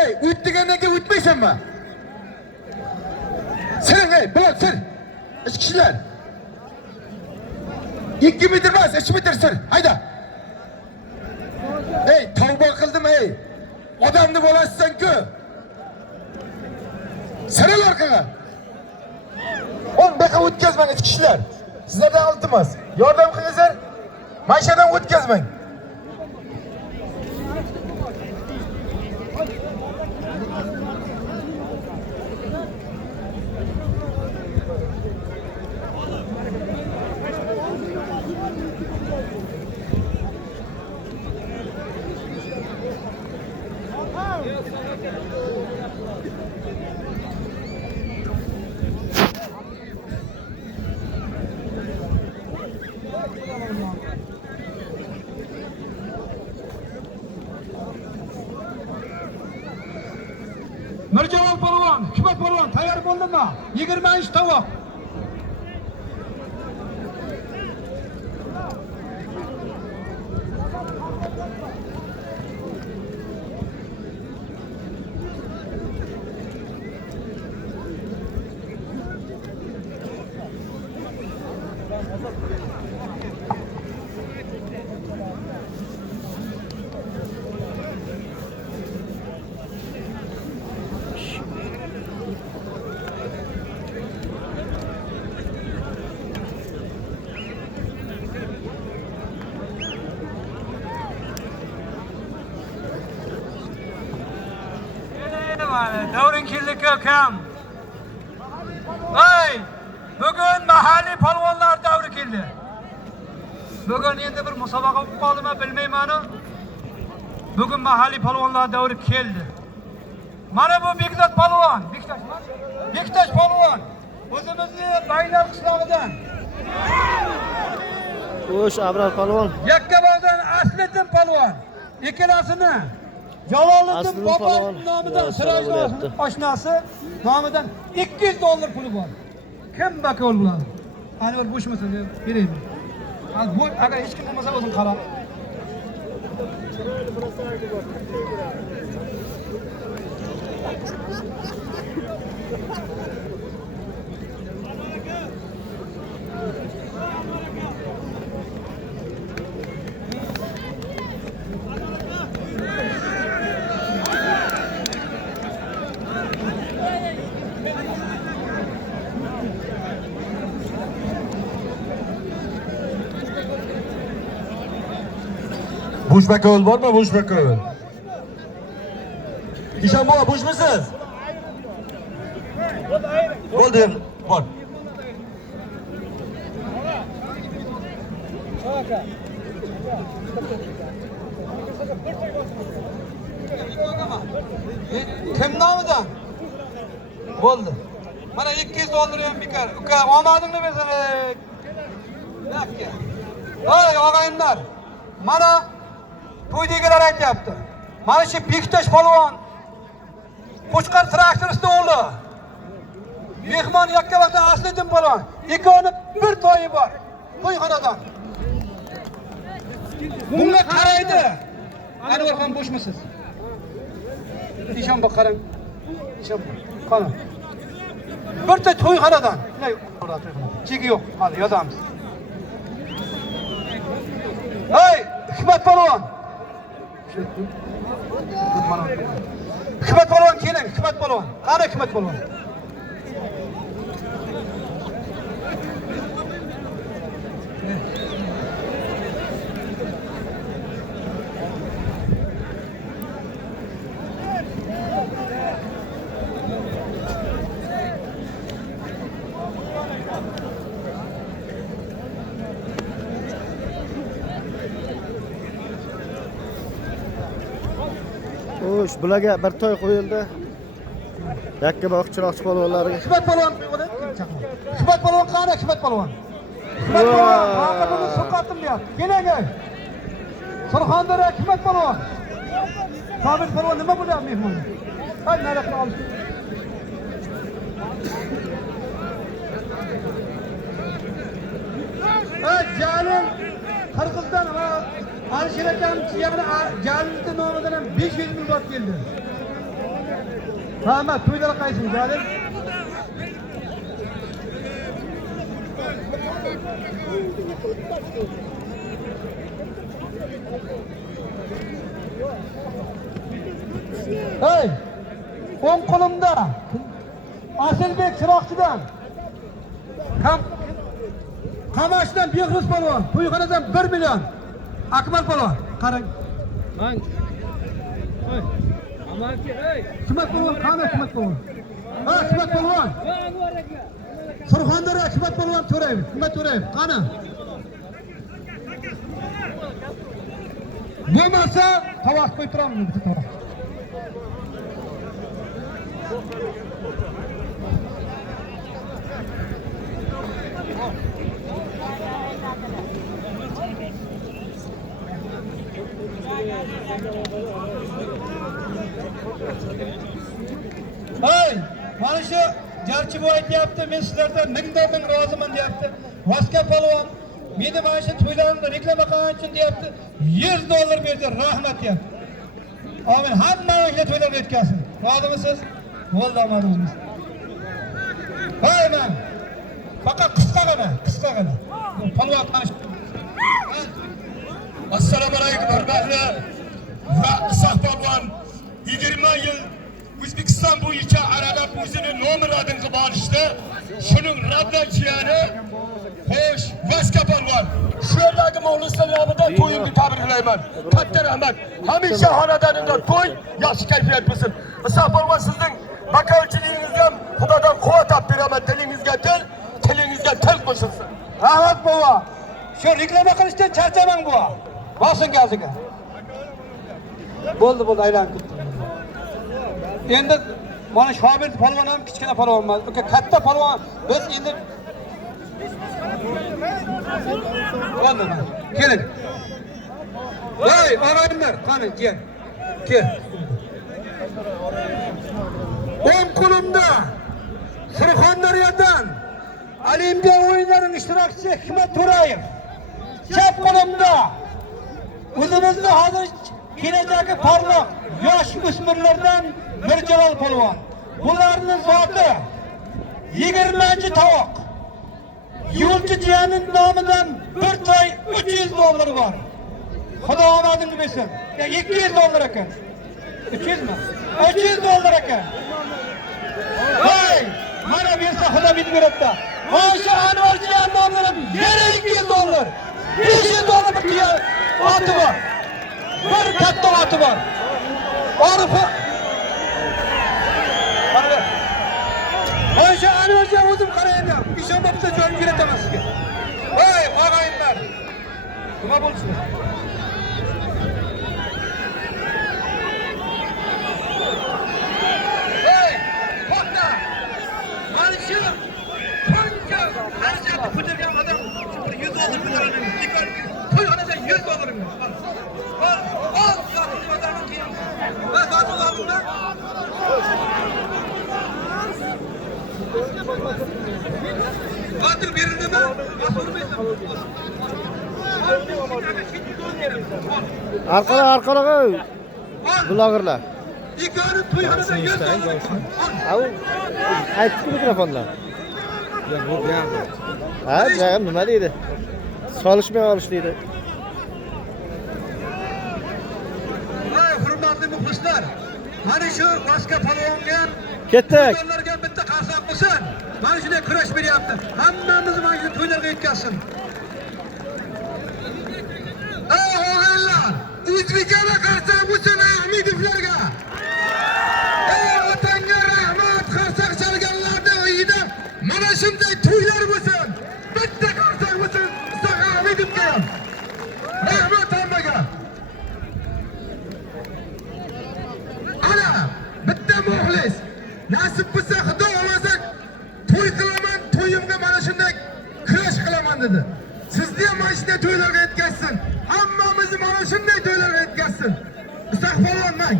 Ey, o't degandan keyin o'tmaysanmi? Siring ey, bilol, sir. Ichki ishlar. 2 metr emas, 3 metr sir. Hayda. Ey, tavba qildim ey. Odamni bo'lasisan-ku. Siring orqaga. On baqa o'tkazmang ichki ishlar. Sizlardan iltimos, yordam qilingizlar. Mashinadan o'tkazmang. Mirjalol polvon, Hikmat polvon tayyor bo'ldimi? 20 tovoq. Davring keldik akam. Hey! Bugun mahalliy polvonlar davri keldi. Bugun endi bir musobaqa bo'lib qoldimi bilmayman. Bugun mahalliy polvonlar davri keldi. Mana bu Bekzod polvon, Bektash polvon. O'zimizni Baylar qishlog'idan. O'sh Abror polvon. Yakkabog'dan Asliddin polvon. Ikkalasini Jaloliddin Asliddin Boboy polvon nomidan sira bo'lyapti. oshnasi nomidan $200 puli bor. Kim bakol bo'ladi? Anvar bo'shmasin deb beraymi? Hal bu agar hech kim bo'lmasa o'zing qara. Bushbakov bormi? Bushbakov. Ishanbo, bushmisiz? Bo'ldi, bor. Kim nomidan? Bo'ldi. Mana 200 dollar ham bekor. Uka, omadingni bersin. Yakka. Voy, og'ayinlar. Mana to'ydagilar aytyapti. Mana shu Bektosh polvon Qo'chqor traktoristning o'g'li. Mehmon yakka vaqtda Asliddin polvon. Ikkovini bir to'yi bor. To'yxonadan. Bunga qaraydi. Anvarxon bo'shmisiz? Ishanbo qarang. Ishanbo. Qani. Birta to'yxonadan. Cheki yo'q. Hali yozamiz. Hey, Hikmat polvon. Hikmat polvon keling, Hikmat polvon. Qani Hikmat polvon? Xo'sh, bularga bir to'y qo'yildi. Yakkabog' chiroqchi polvonlariga. Hikmat polvon, Hikmat polvon qani Hikmat polvon? Hikmat polvon, hozir buni suqatim deyapti. Keling. Surxondaryo Hikmat polvon. Sobir polvon nima bo'lyapti mehmon? Hay, naraqni olish. Jalil Qirg'izdan va Alisher akam yana Jalilning nomidan ham 500 ming zot keldi. Rahmat, to'ylar qaysi Jalil? Hey! O'ng qo'limda Asilbek Chiroqchidan Qamashdan Behruz polvon, to'yxonadan 1 million. Akmal polvon, qarang. Mang. Hey. Amalki, hey. Hikmat polvon, qani Hikmat polvon? Ha, Hikmat polvon. Surxondaryo Hikmat polvon To'rayev, Hikmat To'rayev, qani? Bo'lmasa, tovoq qo'yib turamiz bitta tovoq. Hey, mana shu jarchi bu aytyapti, men sizlardan mingdan ming roziman deyapti. Vaska polvon meni mana shu to'ylarimda reklama qilgan uchun deyapti, 100 dollar berdi, rahmat deyapti. Amin, hammangizni to'ylarga yetkazsin. Rozimisiz? Bo'ldi, omadimiz. Hey, men faqat qisqagina. Polvon qanish. Assalomu alaykum hurmatli va Isoq polvon 20 yil O'zbekiston bo'yicha aralab o'zini nomini qilib olishdi. Shuning raddan jiyani xo'sh Vaska polvon. Shu yerdagi muxlislar nomidan to'yimni tabriklayman. Katta rahmat. Hamisha xonadoningda to'y, yaxshi kayfiyat bo'lsin. Isoq polvon sizning vakolatchiligingizni ham Xudodan quvvat olib beraman. Tilingizga til qo'shilsin. Rahmat polvon. Shu reklama qilishdan charchamang bu. Bosin gaziga. Bo'ldi, aylanib ketdi. Endi mana Shobir polvon ham kichkina polvon emas. Uka katta polvon. Biz endi keling. Voy, og'aylar, qani, kel. O'ng qo'limda Surxondaryodan Olimpiya o'yinlarining ishtirokchisi Hikmat To'rayev. chap qo'limda o'zimizni hozir kelajagi porloq yosh o'smirlardan Mirjalol polvon. Bularning zoti 20 tovoq. Yo'lchi jiyaning nomidan bir toy $300 bor. Xudo omadingni bersin. $200 ekan. 300 mi? $300 ekan. Hey! Mana bersa Xudo bizni beradi. O'sha Anvar jiyan nomidan yana $200. $500 bir tuya oti bor. Bir katta oti bor. Orifa. Mana o'sha Anvar jiyan o'zim qarayapman. Ishonmabsiz joyim kirataman sizga. Hey, og'ayinlar. Nima bo'lsin? Hey, to'xta. Mana shu qancha ko'targan odam $100 ko'taradi. To'yxonada $100 mi? Al, sotib odamni keyin. Va sotib oldimmi? Qatil berildimi? Arqaroq bloggerlar. İkani to'yxonada $100. Au, aytdi mikrofonda. Ha, jag'im nima deydi? Solishmay olish deydi. Voy, hurmatli muxlislar. Mana shu boshqa polvonga Ketdik. to'ylarga bitta qarsoq bo'lsin. Mana shunday kurash beryapti. Hammamiz mana shu to'ylarga yetkazsin. Ey o'g'illar, O'zbekistonga qarsoq bo'lsin Ahmedovlarga. Ey vatanga rahmat, qarsoq chalganlarning uyida mana shunday to'ylar bo'lsin. Bitta qarsoq bo'lsin Ahmedovga ham. Rahmat hammaga. Ana bitta muxlis nasib bo'lsa Xudo xolasa to'y qilaman, to'yimga mana shunday kurash qilaman dedi. Sizni ham mana shunday to'ylarga yetkazsin. Hammamizni mana shunday to'ylarga yetkazsin. Istag'firlanmang.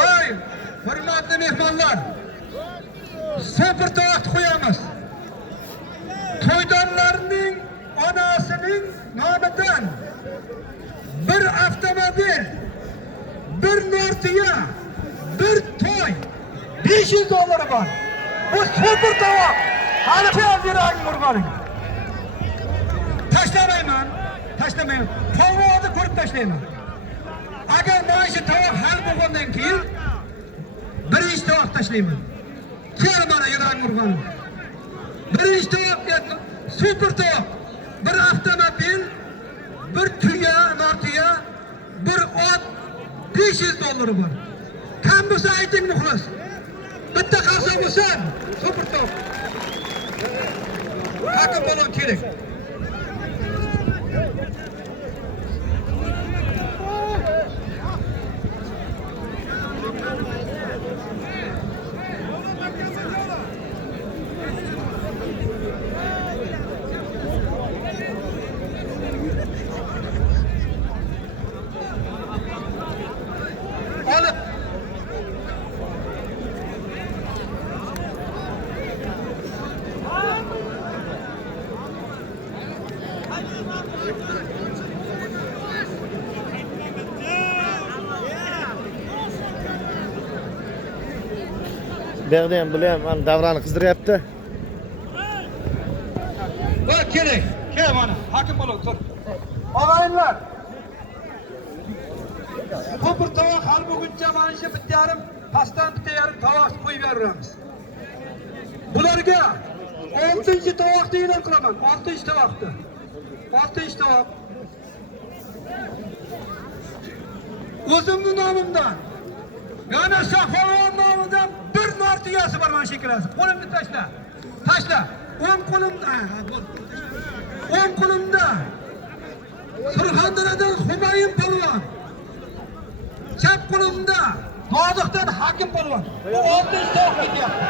Hey, hurmatli mehmonlar. Super to'rt qo'yamiz. To'ydonlarning onasining nomidan bir avtomobil, bir nortiya, bir to'y $500 bor. Bu super tovoq. Hali qo'yib urg'aning. Tashlamayman. Tovoqni ko'rib tashlayman. Agar mana shu tovoq hal bo'lgandan keyin birinchi tovoq tashlayman. Kel mana yuragim urg'anim. Birinchi tovoq super tovoq. Bir avtomobil, bir tuya, nortiya, bir ot $500 bor. Kam bo'lsa ayting muxlis. Bitta qarsoq bo'lsin. Super tovoq. Haqa bo'lon kerak. Berdi ham, buni ham mana davrani qizdiryapti. Va kerak. Kel mana, hakim bo'lib tur. Og'ayinlar. Bu bir tovoq hal bo'lguncha mana shu bitta yarim, pastdan bitta yarim tovoq qo'yib beramiz. Bularga 6-tovoqni e'lon qilaman. 6-tovoqni. 6-tovoq. O'zimning nomimdan, yana Shahvolon nomidan bir nortiyasi bor mana shekilasi. Qo'limni tashla. O'ng qo'limda Surxondaryodan Humayin polvon. Chap qo'limda Nodiqdan Hakim polvon. Bu 6-tovoq ketyapti.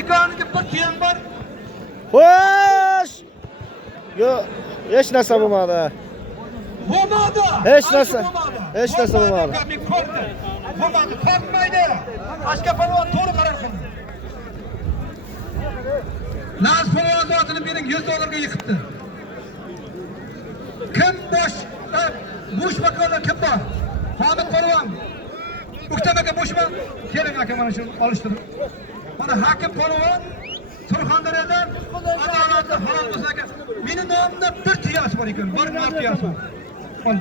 Ikoniga bir tuyam bor. Xo'sh! Yo, hech narsa bo'lmadi. Bo'lmadi. Hech narsa bo'lmadi. Men ko'rdim. Bo'lmadi, tortmaydi. Boshqa polvon to'g'ri qaror qildi. Naz polvon zotini bering $100 ga yiqitdi. Kim bo'sh vakolatlar kim bor? Hamid polvon. Uktamaga bo'shmi? Keling aka mana shu olishtirib. Mana hakim polvon Surxondaryodan adolatli halol bo'lsa aka. Meni nomimda bir tiyasi bor ekan, bir tiyasi bor. Ol.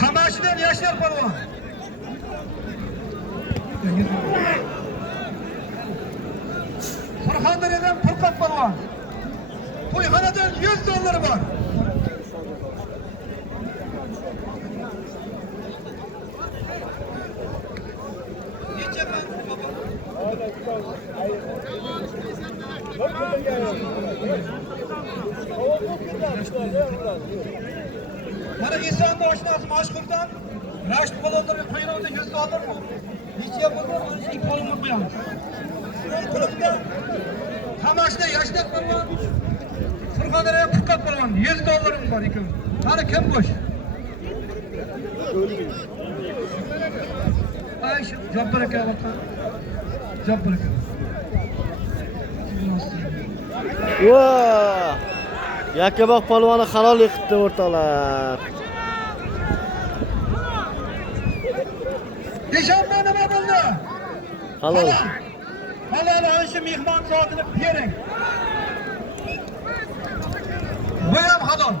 Qamashidan Yashar polvon. Surxondaryodan Pulqop polvon. To'yxonadan $100 bor. Necha mana Esonda oshnasi Mashhurdan Rashid polvonlarga qo'yiladi $100 bor. Necha bo'lsa mana shu polvonga qo'yamiz. Qo'limda Qamashda Yashar polvon, Surxondaryo Pulqop polvon $100 bor ekan. Qani kim bo'sh? Ay shu Jabbir aka vaqt. Jabbir aka. Vo! Yakkabog' polvoni halol yiqitdi o'rtoqlar. Deshonda nima bo'ldi? Halol. Halol olishi mehmon zotini bering. Bu ham halol.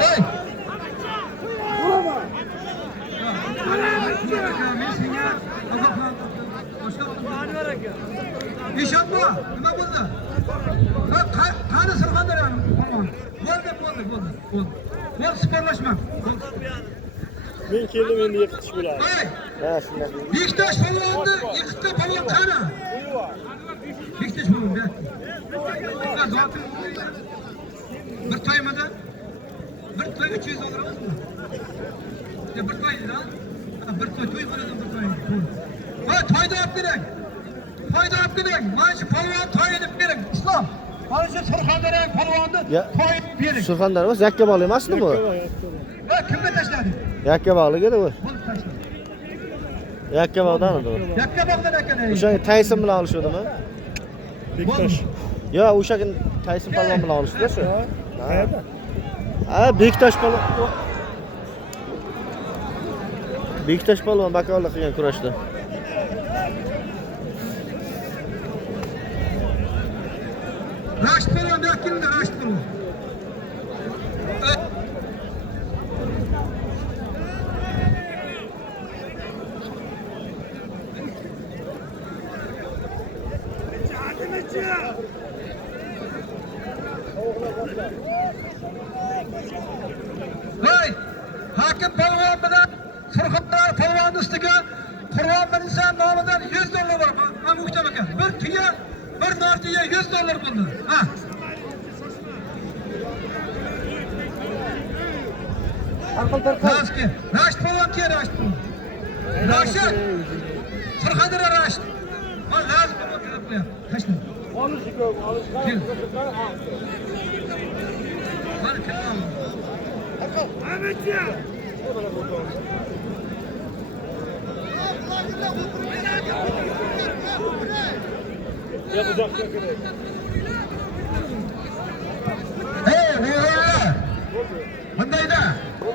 Hey! Eshonbo, nima bo'ldi? Qani Surxondaryoning polvon? Bo'ldi. Bo'l sporlashma. Men keldim endi yiqitish bilan. Hey! Ha, shunday. Bektosh polvonni yiqitdi polvon qani? Bektosh polvon bu. Zotim bir to'ymada bir to'y $300 emasmi? Bir to'yda, bir to'yxonadan bir to'y. Ha, to'yda olib keling. Mana shu polvon to'yini bering. Islom. Mana shu Surxondaryo polvonni to'yib bering. Surxondaryo emas, Yakkabog'lik emasmi bu? Ha, kimga tashlading? Yakkabog'lik edi bu. Bo'lib tashladi. Yakkabog'dan edi u. Yakkabog'dan ekan. O'sha Tayson bilan olishuvdimi? Bektosh. Yo, o'sha kun Tayson polvon bilan olishdi shu. Ha, Bektosh polvon. Bektosh polvon bakovlik qilgan kurashda. Rashid polvon yakunda Rashid polvon. Hey! Hakim polvon bilan Surxondaryo polvonni ustiga Qur'on bilan nomidan $100 bor. Men muhtam ekan. Bir tuya, bir nartiya $100 bo'ldi. Ha. Rashid polvon ke Rashid polvon. Rashid. Surxondaryo Rashid. Men lazım bo'lib kelib qo'yam. Tashla. Olishi ko'p, olishi. Mana keldim. Ahmetciğim. Hey, oğullar. Bundayda.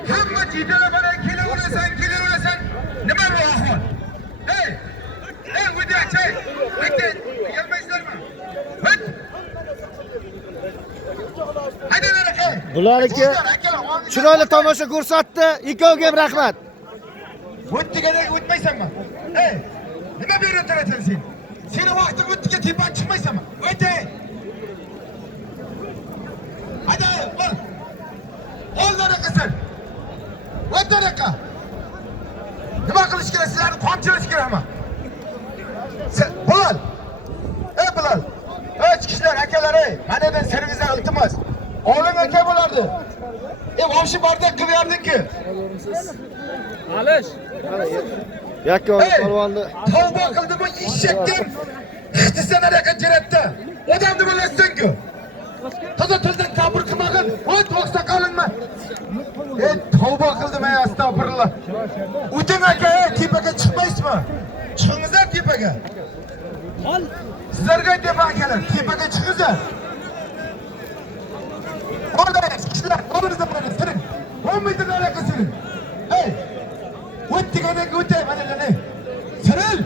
Hamma jidala bana kelaversan. Nima bu ahvol? Hey. Hey, o'dachay. Bitta kelmaysizlarmi? Bit. Haydalar aka. Bularniki chiroyli tomosha ko'rsatdi. Ikkovga ham rahmat. O'tdigadek o'tmaysanmi? Hey, nima bu yerda turasan sen? Seni vaktin ötüge tepen çıkmaysa mı? Öte! Hadi ol! Ol da kızın! Öte reka! Nima qilish kerak sizlarni qamchilash kerak ama. Bilal! Bilal! Chiqishlar akalar manadan siringizdan iltimos. Olim aka bo'lardi. Vobshi bardak qilib yordingki. Alish. Yakkoni polvonni Tavba qildimi eshakdan ixtisan anaqa jiratda. Odamni bilasizku. Toza tuzdan kabur qilmag'in. Voy to'qsaqolinma. Tavba qildim astag'firullah. O'ting aka, tepaga chiqmaysizmi? Chiqingizlar tepaga. Sizlarga aytaman akalar, tepaga chiqingizlar. Orada kishilar, o'rningizda mana siring. 10 metr anaqa siring. O'tdigandek o'tay mana ne? Siril.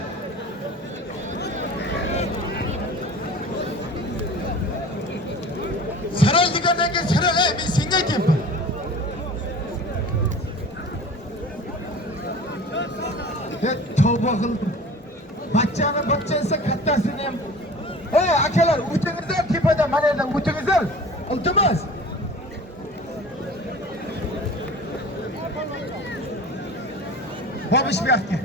Siril degandek siril, men senga aytyapman. Tavba qildim. Bachcha esa kattasini ham. Akalar, o'tingizlar tepada, mana yerdan o'tingizlar. Iltimos. Bobish bu yoqqa.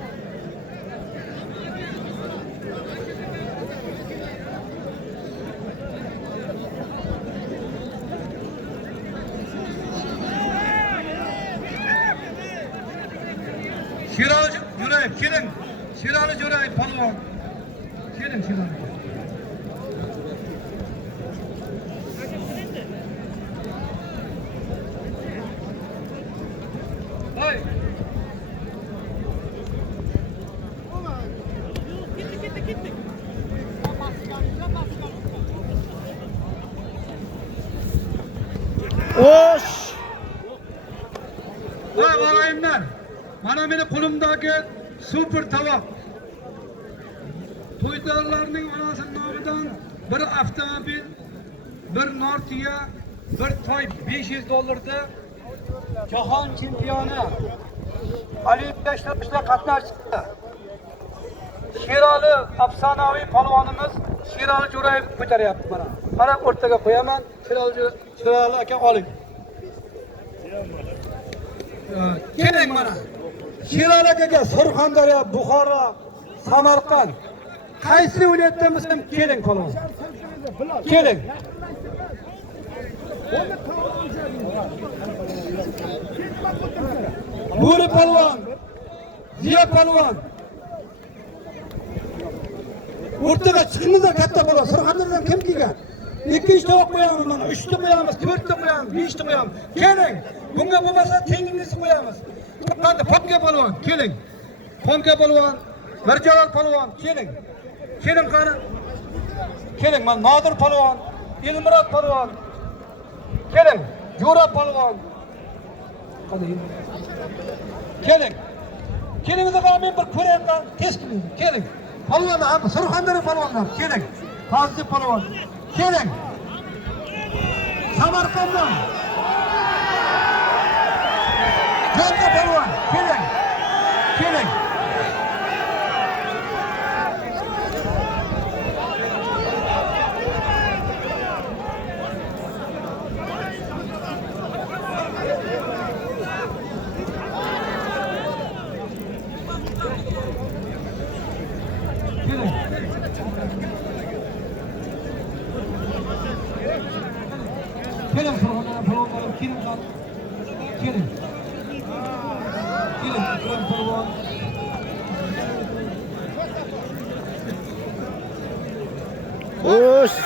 Şirali Jo'rayev, keling. Şirali Jo'rayev polvon. Keling Şirali. Hay. Osh! Vay ağayimlar. Mana meni qo'limdagi super tovoq. To'ydarlarning onasining nomidan bir avtomobil, bir Nortiya, bir toy $500 jahon chempioni Olimpiya ishtirokida qatnashdi. Sherali afsonaviy polvonimiz Sherali Jo'rayev ko'taryapti mana. Mana o'rtaga qo'yaman. Sherali aka oling. Keling mana. Sherali akaga Surxondaryo, Buxoro, Samarqand qaysi viloyatdan bo'lsam keling polvon. Keling. Bo'ri polvon, Ziyo polvon. O'rtaga chiqingizlar katta polvon. Surxondaryodan kim kelgan? 2 tovoq qo'yamiz mana, 3 ta qo'yamiz, 4 ta qo'yamiz, 5 ta qo'yamiz. Keling. Bunga bo'lmasa tengingizni qo'yamiz. Qani Ponka polvon, keling. Ponka polvon, Mirjalol polvon, keling. Keling qani. Keling, mana Nodir polvon, Elmurod polvon. Keling, Jo'ra polvon. Qani. Keling. Kelingizlar men bir ko'rayman, tez keling. Keling. Polvonlar ham Surxondaryo polvonlar, keling. Fozli polvon. Keling. Samarqanddan. Ponka polvon, keling. Keling. Keling Surxondaryo polvonlar, keling. Keling. Keling polvon. Osh!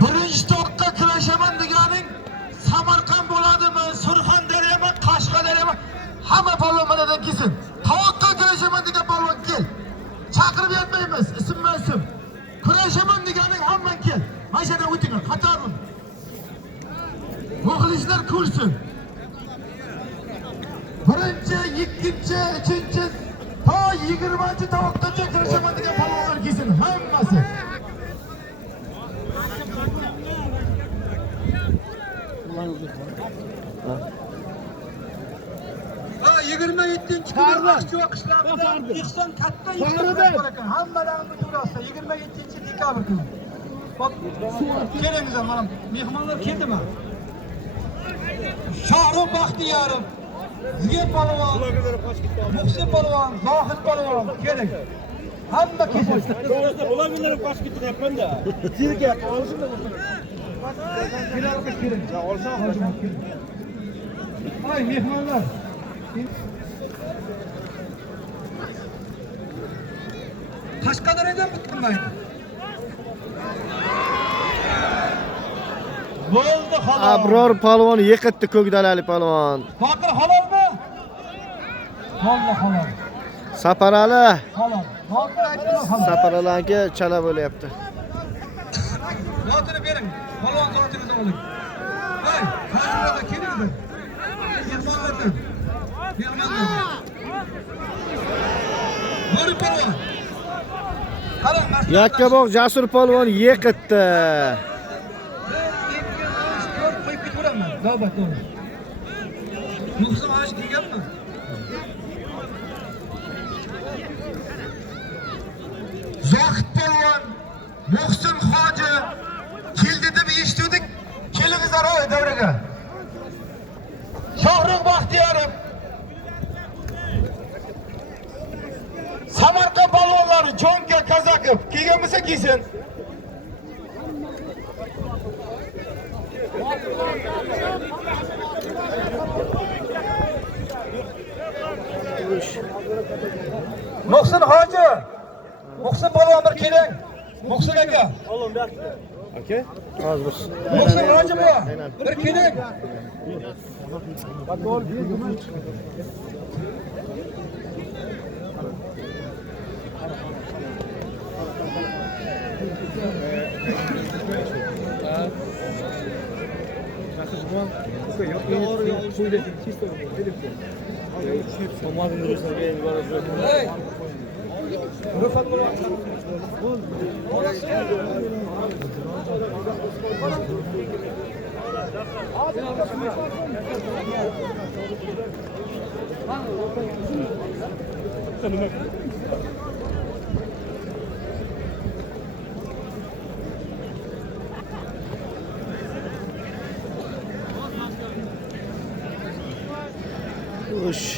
Birinchi to'qqa kurashaman deganing Samarqand bo'ladimi, Surxondaryomi, Qashqadaryomi? Hamma polvon manadan kelsin. Tovoqqa kurashaman degan polvon kel. Chaqirib yotmaymiz, ism-ism. Kurashaman deganing hamma kel. Mana shuna o'tinglar, qatormi? Muxlislar ko'rsin. Birinchi, ikkinchi, uchinchi, to 20-tovoqgacha kurashaman degan polvonlar kelsin, hammasi. 27-chi kuni Aqshuva qishloqida Ihson katta ishlar bor ekan. Hammalarni ko'rasiz. 27-dekabr kuni. Bak, kelingizlar mana mehmonlar keldimi? Shohrux Baxtiyorov, Ziya polvon, Muhsin polvon, Zohid polvon keling. Hamma kelsin. Ularga qochib ketyapman-da. Sirga olishmi? Keling. Ay mehmonlar. Qashqadaryodan bitmaydi. Bo'ldi xolos. Abror polvon yiqitdi Ko'kdalali polvon. Botir halolmi? Bo'ldi halol. Saparali. Halol. Botir aytdilar halol. Saparalanki chala bo'lyapti. Zotini bering. Polvon zotimizni oling. Hey, hozirda kelinglar. Mehmonlardan. Mehmonlar. Bo'ri polvon. Qarang, Yakkabog' Jasur polvon yiqitdi. qo'yib ketaveraman. Navbat. Muhsin osh kelganmi? Zohid polvon, Muhsin hoji keldi deb eshitdik. Kelingizlar o'y davraga. Shohrux Baxtiyorov, Samarqand polvonlari Jonka Kazakov kelgan bo'lsa kelsin. Muhsin hoji. Muhsin polvon bir keling. Muhsin aka. Aka, hozir. Muhsin hoji bu. Bir keling. Ush.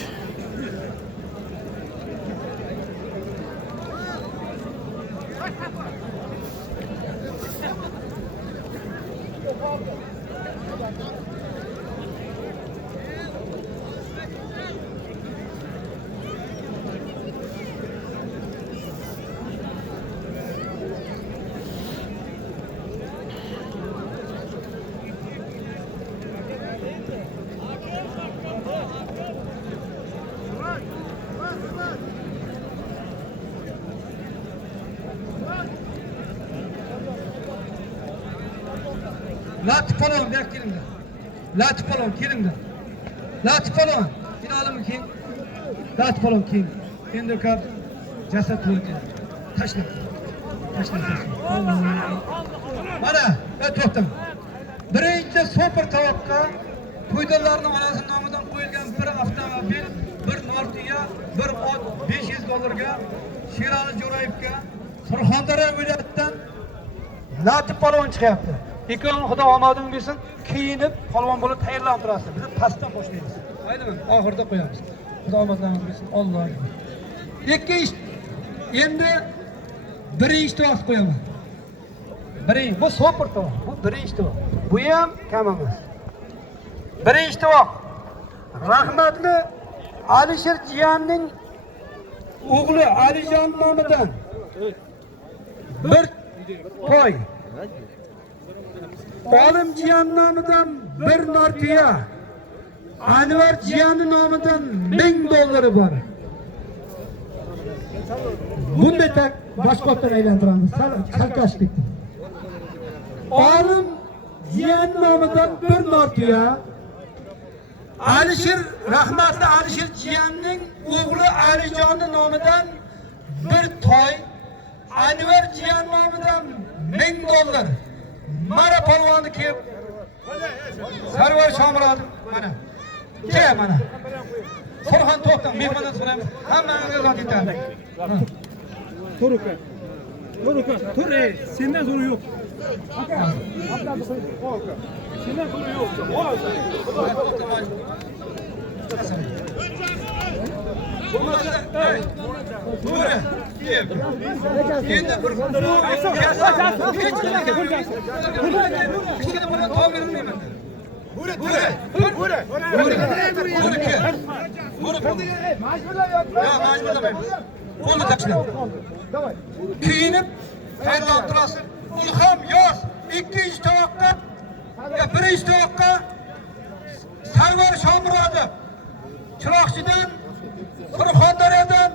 Latif polvon bu yoqqa kelinglar. Latif polvon kelinglar. Latif polvon, finalimi keyin. Latif polvon keyin. Endi kap jasad qo'ydi. Tashlab. Mana, to'xtam. Birinchi super tovoqqa to'ydalarning onasi nomidan qo'yilgan bir avtomobil, bir Nortiya, bir ot $500 Sherali Jo'rayevga Surxondaryo viloyatidan Latif polvon chiqyapti. Ikkovini Xudo omadini bersin, kiyinib polvon bo'lib tayyorlanib turasiz. Biz pastdan boshlaymiz. Maylimi? Oxirida qo'yamiz. Xudo omadlarini bersin. Alloh. Ikkinchi endi birinchi tovoq qo'yaman. Birinchi bu super tovoq. Bu birinchi tovoq. Bu ham kam emas. Birinchi tovoq. Rahmatli Alisher jiyanning o'g'li Alijon nomidan bir qo'y. Olim jiyan nomidan bir Nortiya. Anvar jiyani nomidan $1000 bor. Bunday tak boshqotdan aylantiramiz. Chalkashlik. Olim jiyan nomidan bir Nortiya. Alisher rahmatli Alisher jiyanning o'g'li Alijonning nomidan bir toy. Anvar jiyan nomidan $1000. Mana polvonni kelib Sarvar Shomurodov mana. Ke mana. Sorxan to'xtan, mehmondan so'raymiz. Hammangizga zot yetadi. Tur uka. Tur uka. Tur sendan zo'ri yo'q. Sendan zo'ri yo'q. Endi bir kichkina bola tov bermayman. Majburlamaymiz. Qo'lni tashlab. Kiyinib, tayyorlab turasiz. Ulham yoz, ikkinchi tovoqqa, birinchi tovoqqa Sarvar Shomurodov, Chiroqchidan, Surxondaryodan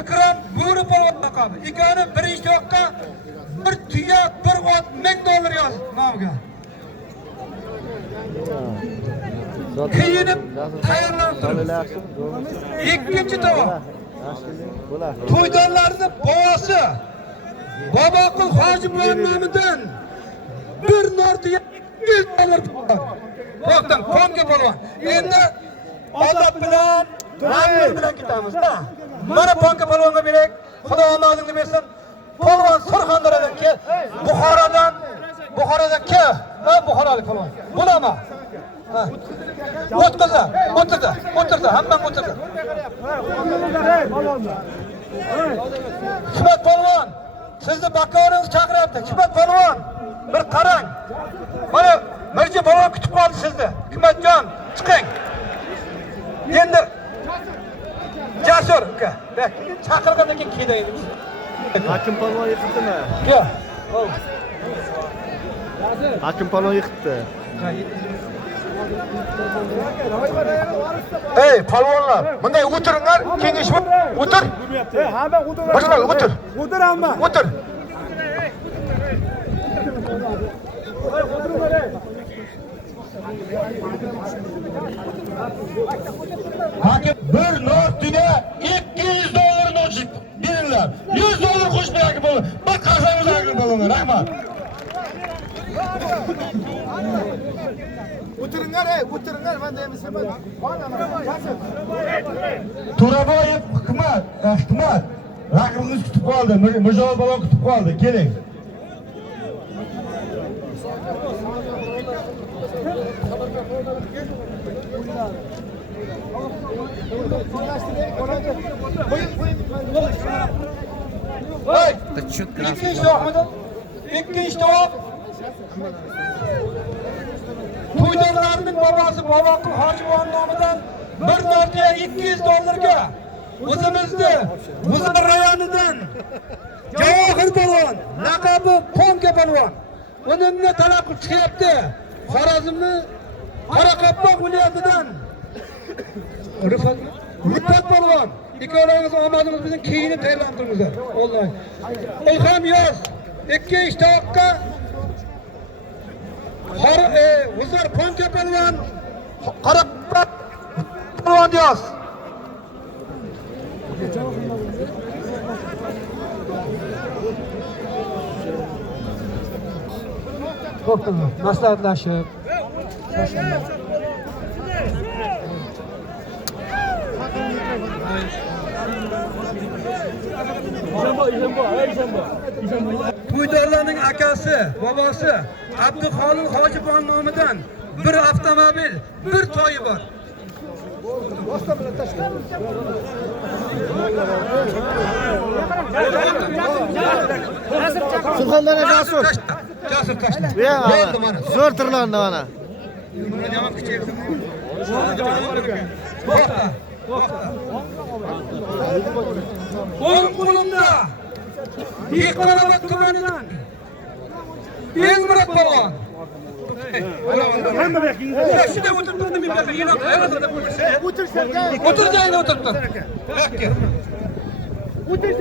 Ikrom Bo'ri polvon laqabi. Ikkovini birinchi tovoqqa bir tuya, bir ot $1000 yoz nomiga. Kiyinib, tayyorlab turibsiz. Ikkinchi tovoq. To'ydanlarning bobosi Boboqul Hoji nomidan bir nortiga $100 To'xtam, qonga polvon. Endi Alloh bilan, Rabbim bilan ketamiz-da. Mana qonga polvonga berak. Xudo omadingni bersin. Polvon Surxondaryodan kel, Buxorodan kel. Buxorolik polvon. Bo'lama. O'tirdi, hamma o'tirdi. Hikmat polvon, sizni bakoringiz chaqiryapti. Hikmat polvon, bir qarang. Mana Mirja polvon kutib qoldi sizni. Hikmatjon, chiqing. Endi Jasur uka, chaqirgandan keyin kedaymiz. Hakim polvon yiqitdimi? Yo'q. Hakim polvon yiqitdi. Ey polvonlar, bunday o'tiringlar, kengashma. O'tir. Hamma o'tir. Boshqa o'tir. O'tir hamma. O'tir. Hakim bir nortiga $200 nochib beringlar. $100 qo'shib bergan bo'ldi. Bir qasangiz agri bo'linglar. Rahmat. O'tiringlar, men deymiz. To'raboyev Hikmat, raqibingiz kutib qoldi. Mirjo polvon kutib qoldi. Keling. Voy! Ikkinchi tovoqmidi? Ikkinchi tovoq. To'ydanlarning bobosi Boboqul Hoji nomidan bir nortiga $200 o'zimizni G'uzor rayonidan Javohir polvon, laqabi Ponga polvon. Unimni talab qilib chiqyapti. Xorazmni Qoraqalpoq viloyatidan Rifat polvon. Ikkovlaringiz omadingiz bilan keyinib tayyorlantiringizlar. Alloh. Ilhom yoz. Ikkinchi tovoqqa G'uzor Ponga polvon, Qoraqalpoq polvon yoz. To'xtanglar, maslahatlashib. To'ydorlarning akasi, bobosi Abduxoliq Hojibon nomidan bir avtomobil, bir to'yi bor. Surxondaryo Jasur. Jasur tashla. Zo'r tirlarni mana. O'ng qo'limda Yiqilobod tumanidan Bezmurat polvon. Hamma yoqing. Shunda o'tirdim men bu yerda. O'tirjayni o'tirdim. Yakka. O'tir.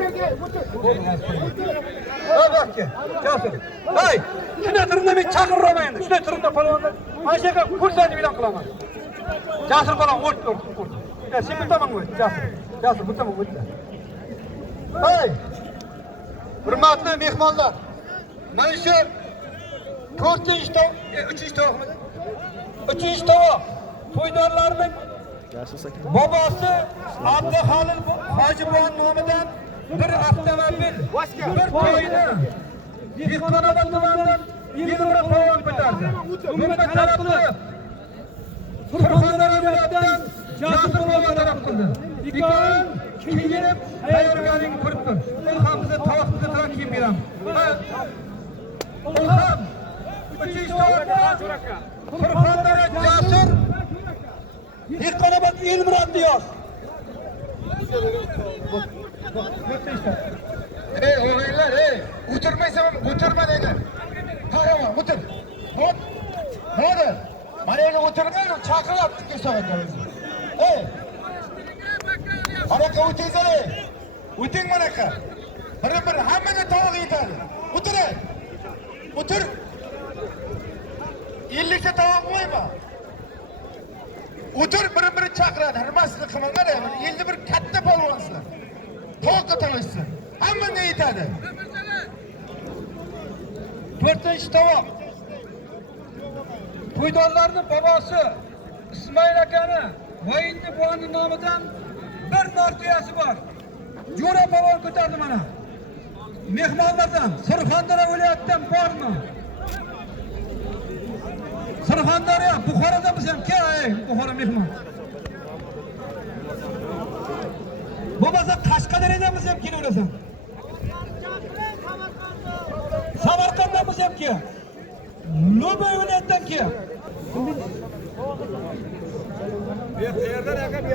Jasur. Hay, shunda turimda men chaqirmayman endi. Shunda turimda polvonlar. Mana shu yerga kursani e'lon qilaman. Jasur polvon o'tir. Sen bu tomonga o't, Jasur bu tomonga o't. Hay! Hurmatli mehmonlar. Mana shu 4-chi tovoq, 3-chi tovoq. 3-chi tovoq. To'ydorlarning Yaxshi aka. Babası Abduhalil Hojiboy nomidan bir avtomobil, bir to'yni Dehqonobod tumanidan 20 polvon ko'tardi. Bunga talab qilib Surxondaryo viloyatidan Jasur polvon talab qildi. Ikon kiyinib tayyorgarlikni ko'rib tur. Men ham bizni tavaqqizni bilan kiyib beramiz. Ham uchinchi to'g'ri Surxondaryo Jasur Dehqonobod Elmurod diyor. O'g'illar, o'tirmaysan, o'tirma degan. Qahramon, o'tir. Hop. Nima? Mana endi o'tirmay, chaqiryapti kesavatamiz. Mana aka o'tingizlar. O'ting mana aka. Bir hammaga tovoq yetadi. O'tiring. O'tir. 50 ta tovoq qo'yma. O'tir, bir chaqiradi. Nimasini qilmanglar, endi bir katta polvonsizlar. Tovoqqa talashsin. Hammaga yetadi. 4-tovoq. To'ydorlarning bobosi Ismoil akani Voyinni buvani nomidan bir martiyasi bor. Jo'ra polvon ko'tardi mana. Mehmonlardan Surxondaryo viloyatidan bormi? Surxondaryo, Buxorodamiz ham kel, Buxoro mehmon. Bo'lmasa Qashqadaryodamiz ham kelaverasan. Samarqandamiz ham kel. Nobay viloyatidan kel. Bu qayerdan aka bu?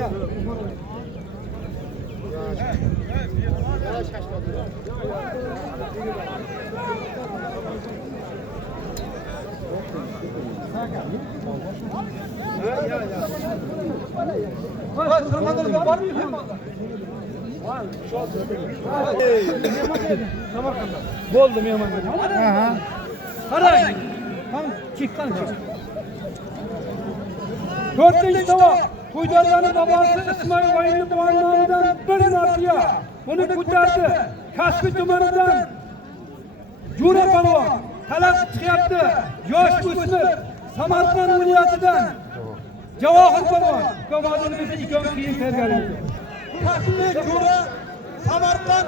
Surxondaryoga bormi mehmonlar? Bo'ldi mehmonlar. Ha. Qarang. Qani chiqqan. 4-tovoq. To'ydorlarning bobosi Ismoil Voyinni buvani nomidan bir martiya buni ko'tardi. Kasbi tumanidan Jo'ra polvon talab chiqyapti. Yosh o'smir Samarqand viloyatidan Javohir polvon ko'madini biz ikon keyin tayyorlaymiz. Kasbi Jo'ra Samarqand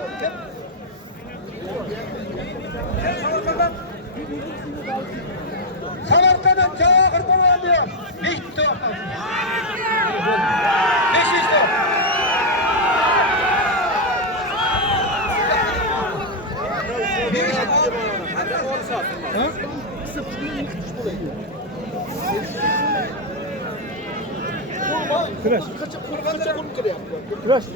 Samarqanddan Javohir polvon diyor. 5 to'p. 5 to'p. Kurash. Kurash.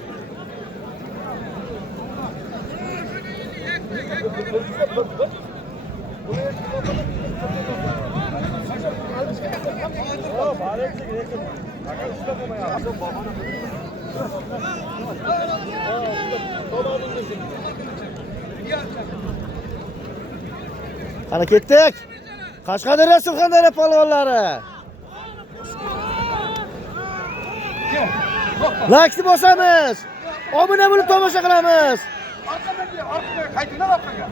Qani ketdik. Qashqadaryo Surxondaryo polvonlari. Laykni bosamiz. Obuna bo'lib tomosha qilamiz. Orqaga qaytinglar orqaga.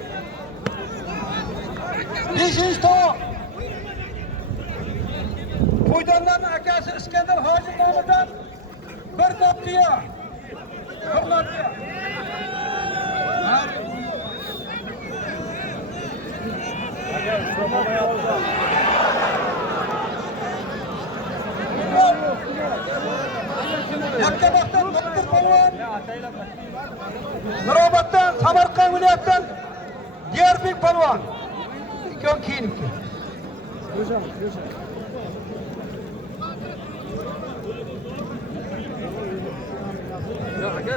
5-tovoq. To'ydorlarning akasi Iskandar Hoji nomidan bir martiya. Bir martiya. Yakkabog'dan Doktor polvon. Nuroboddan Samarqand viloyatidan Diyarbek polvon. Ikon kiyinibdi. Ya aka.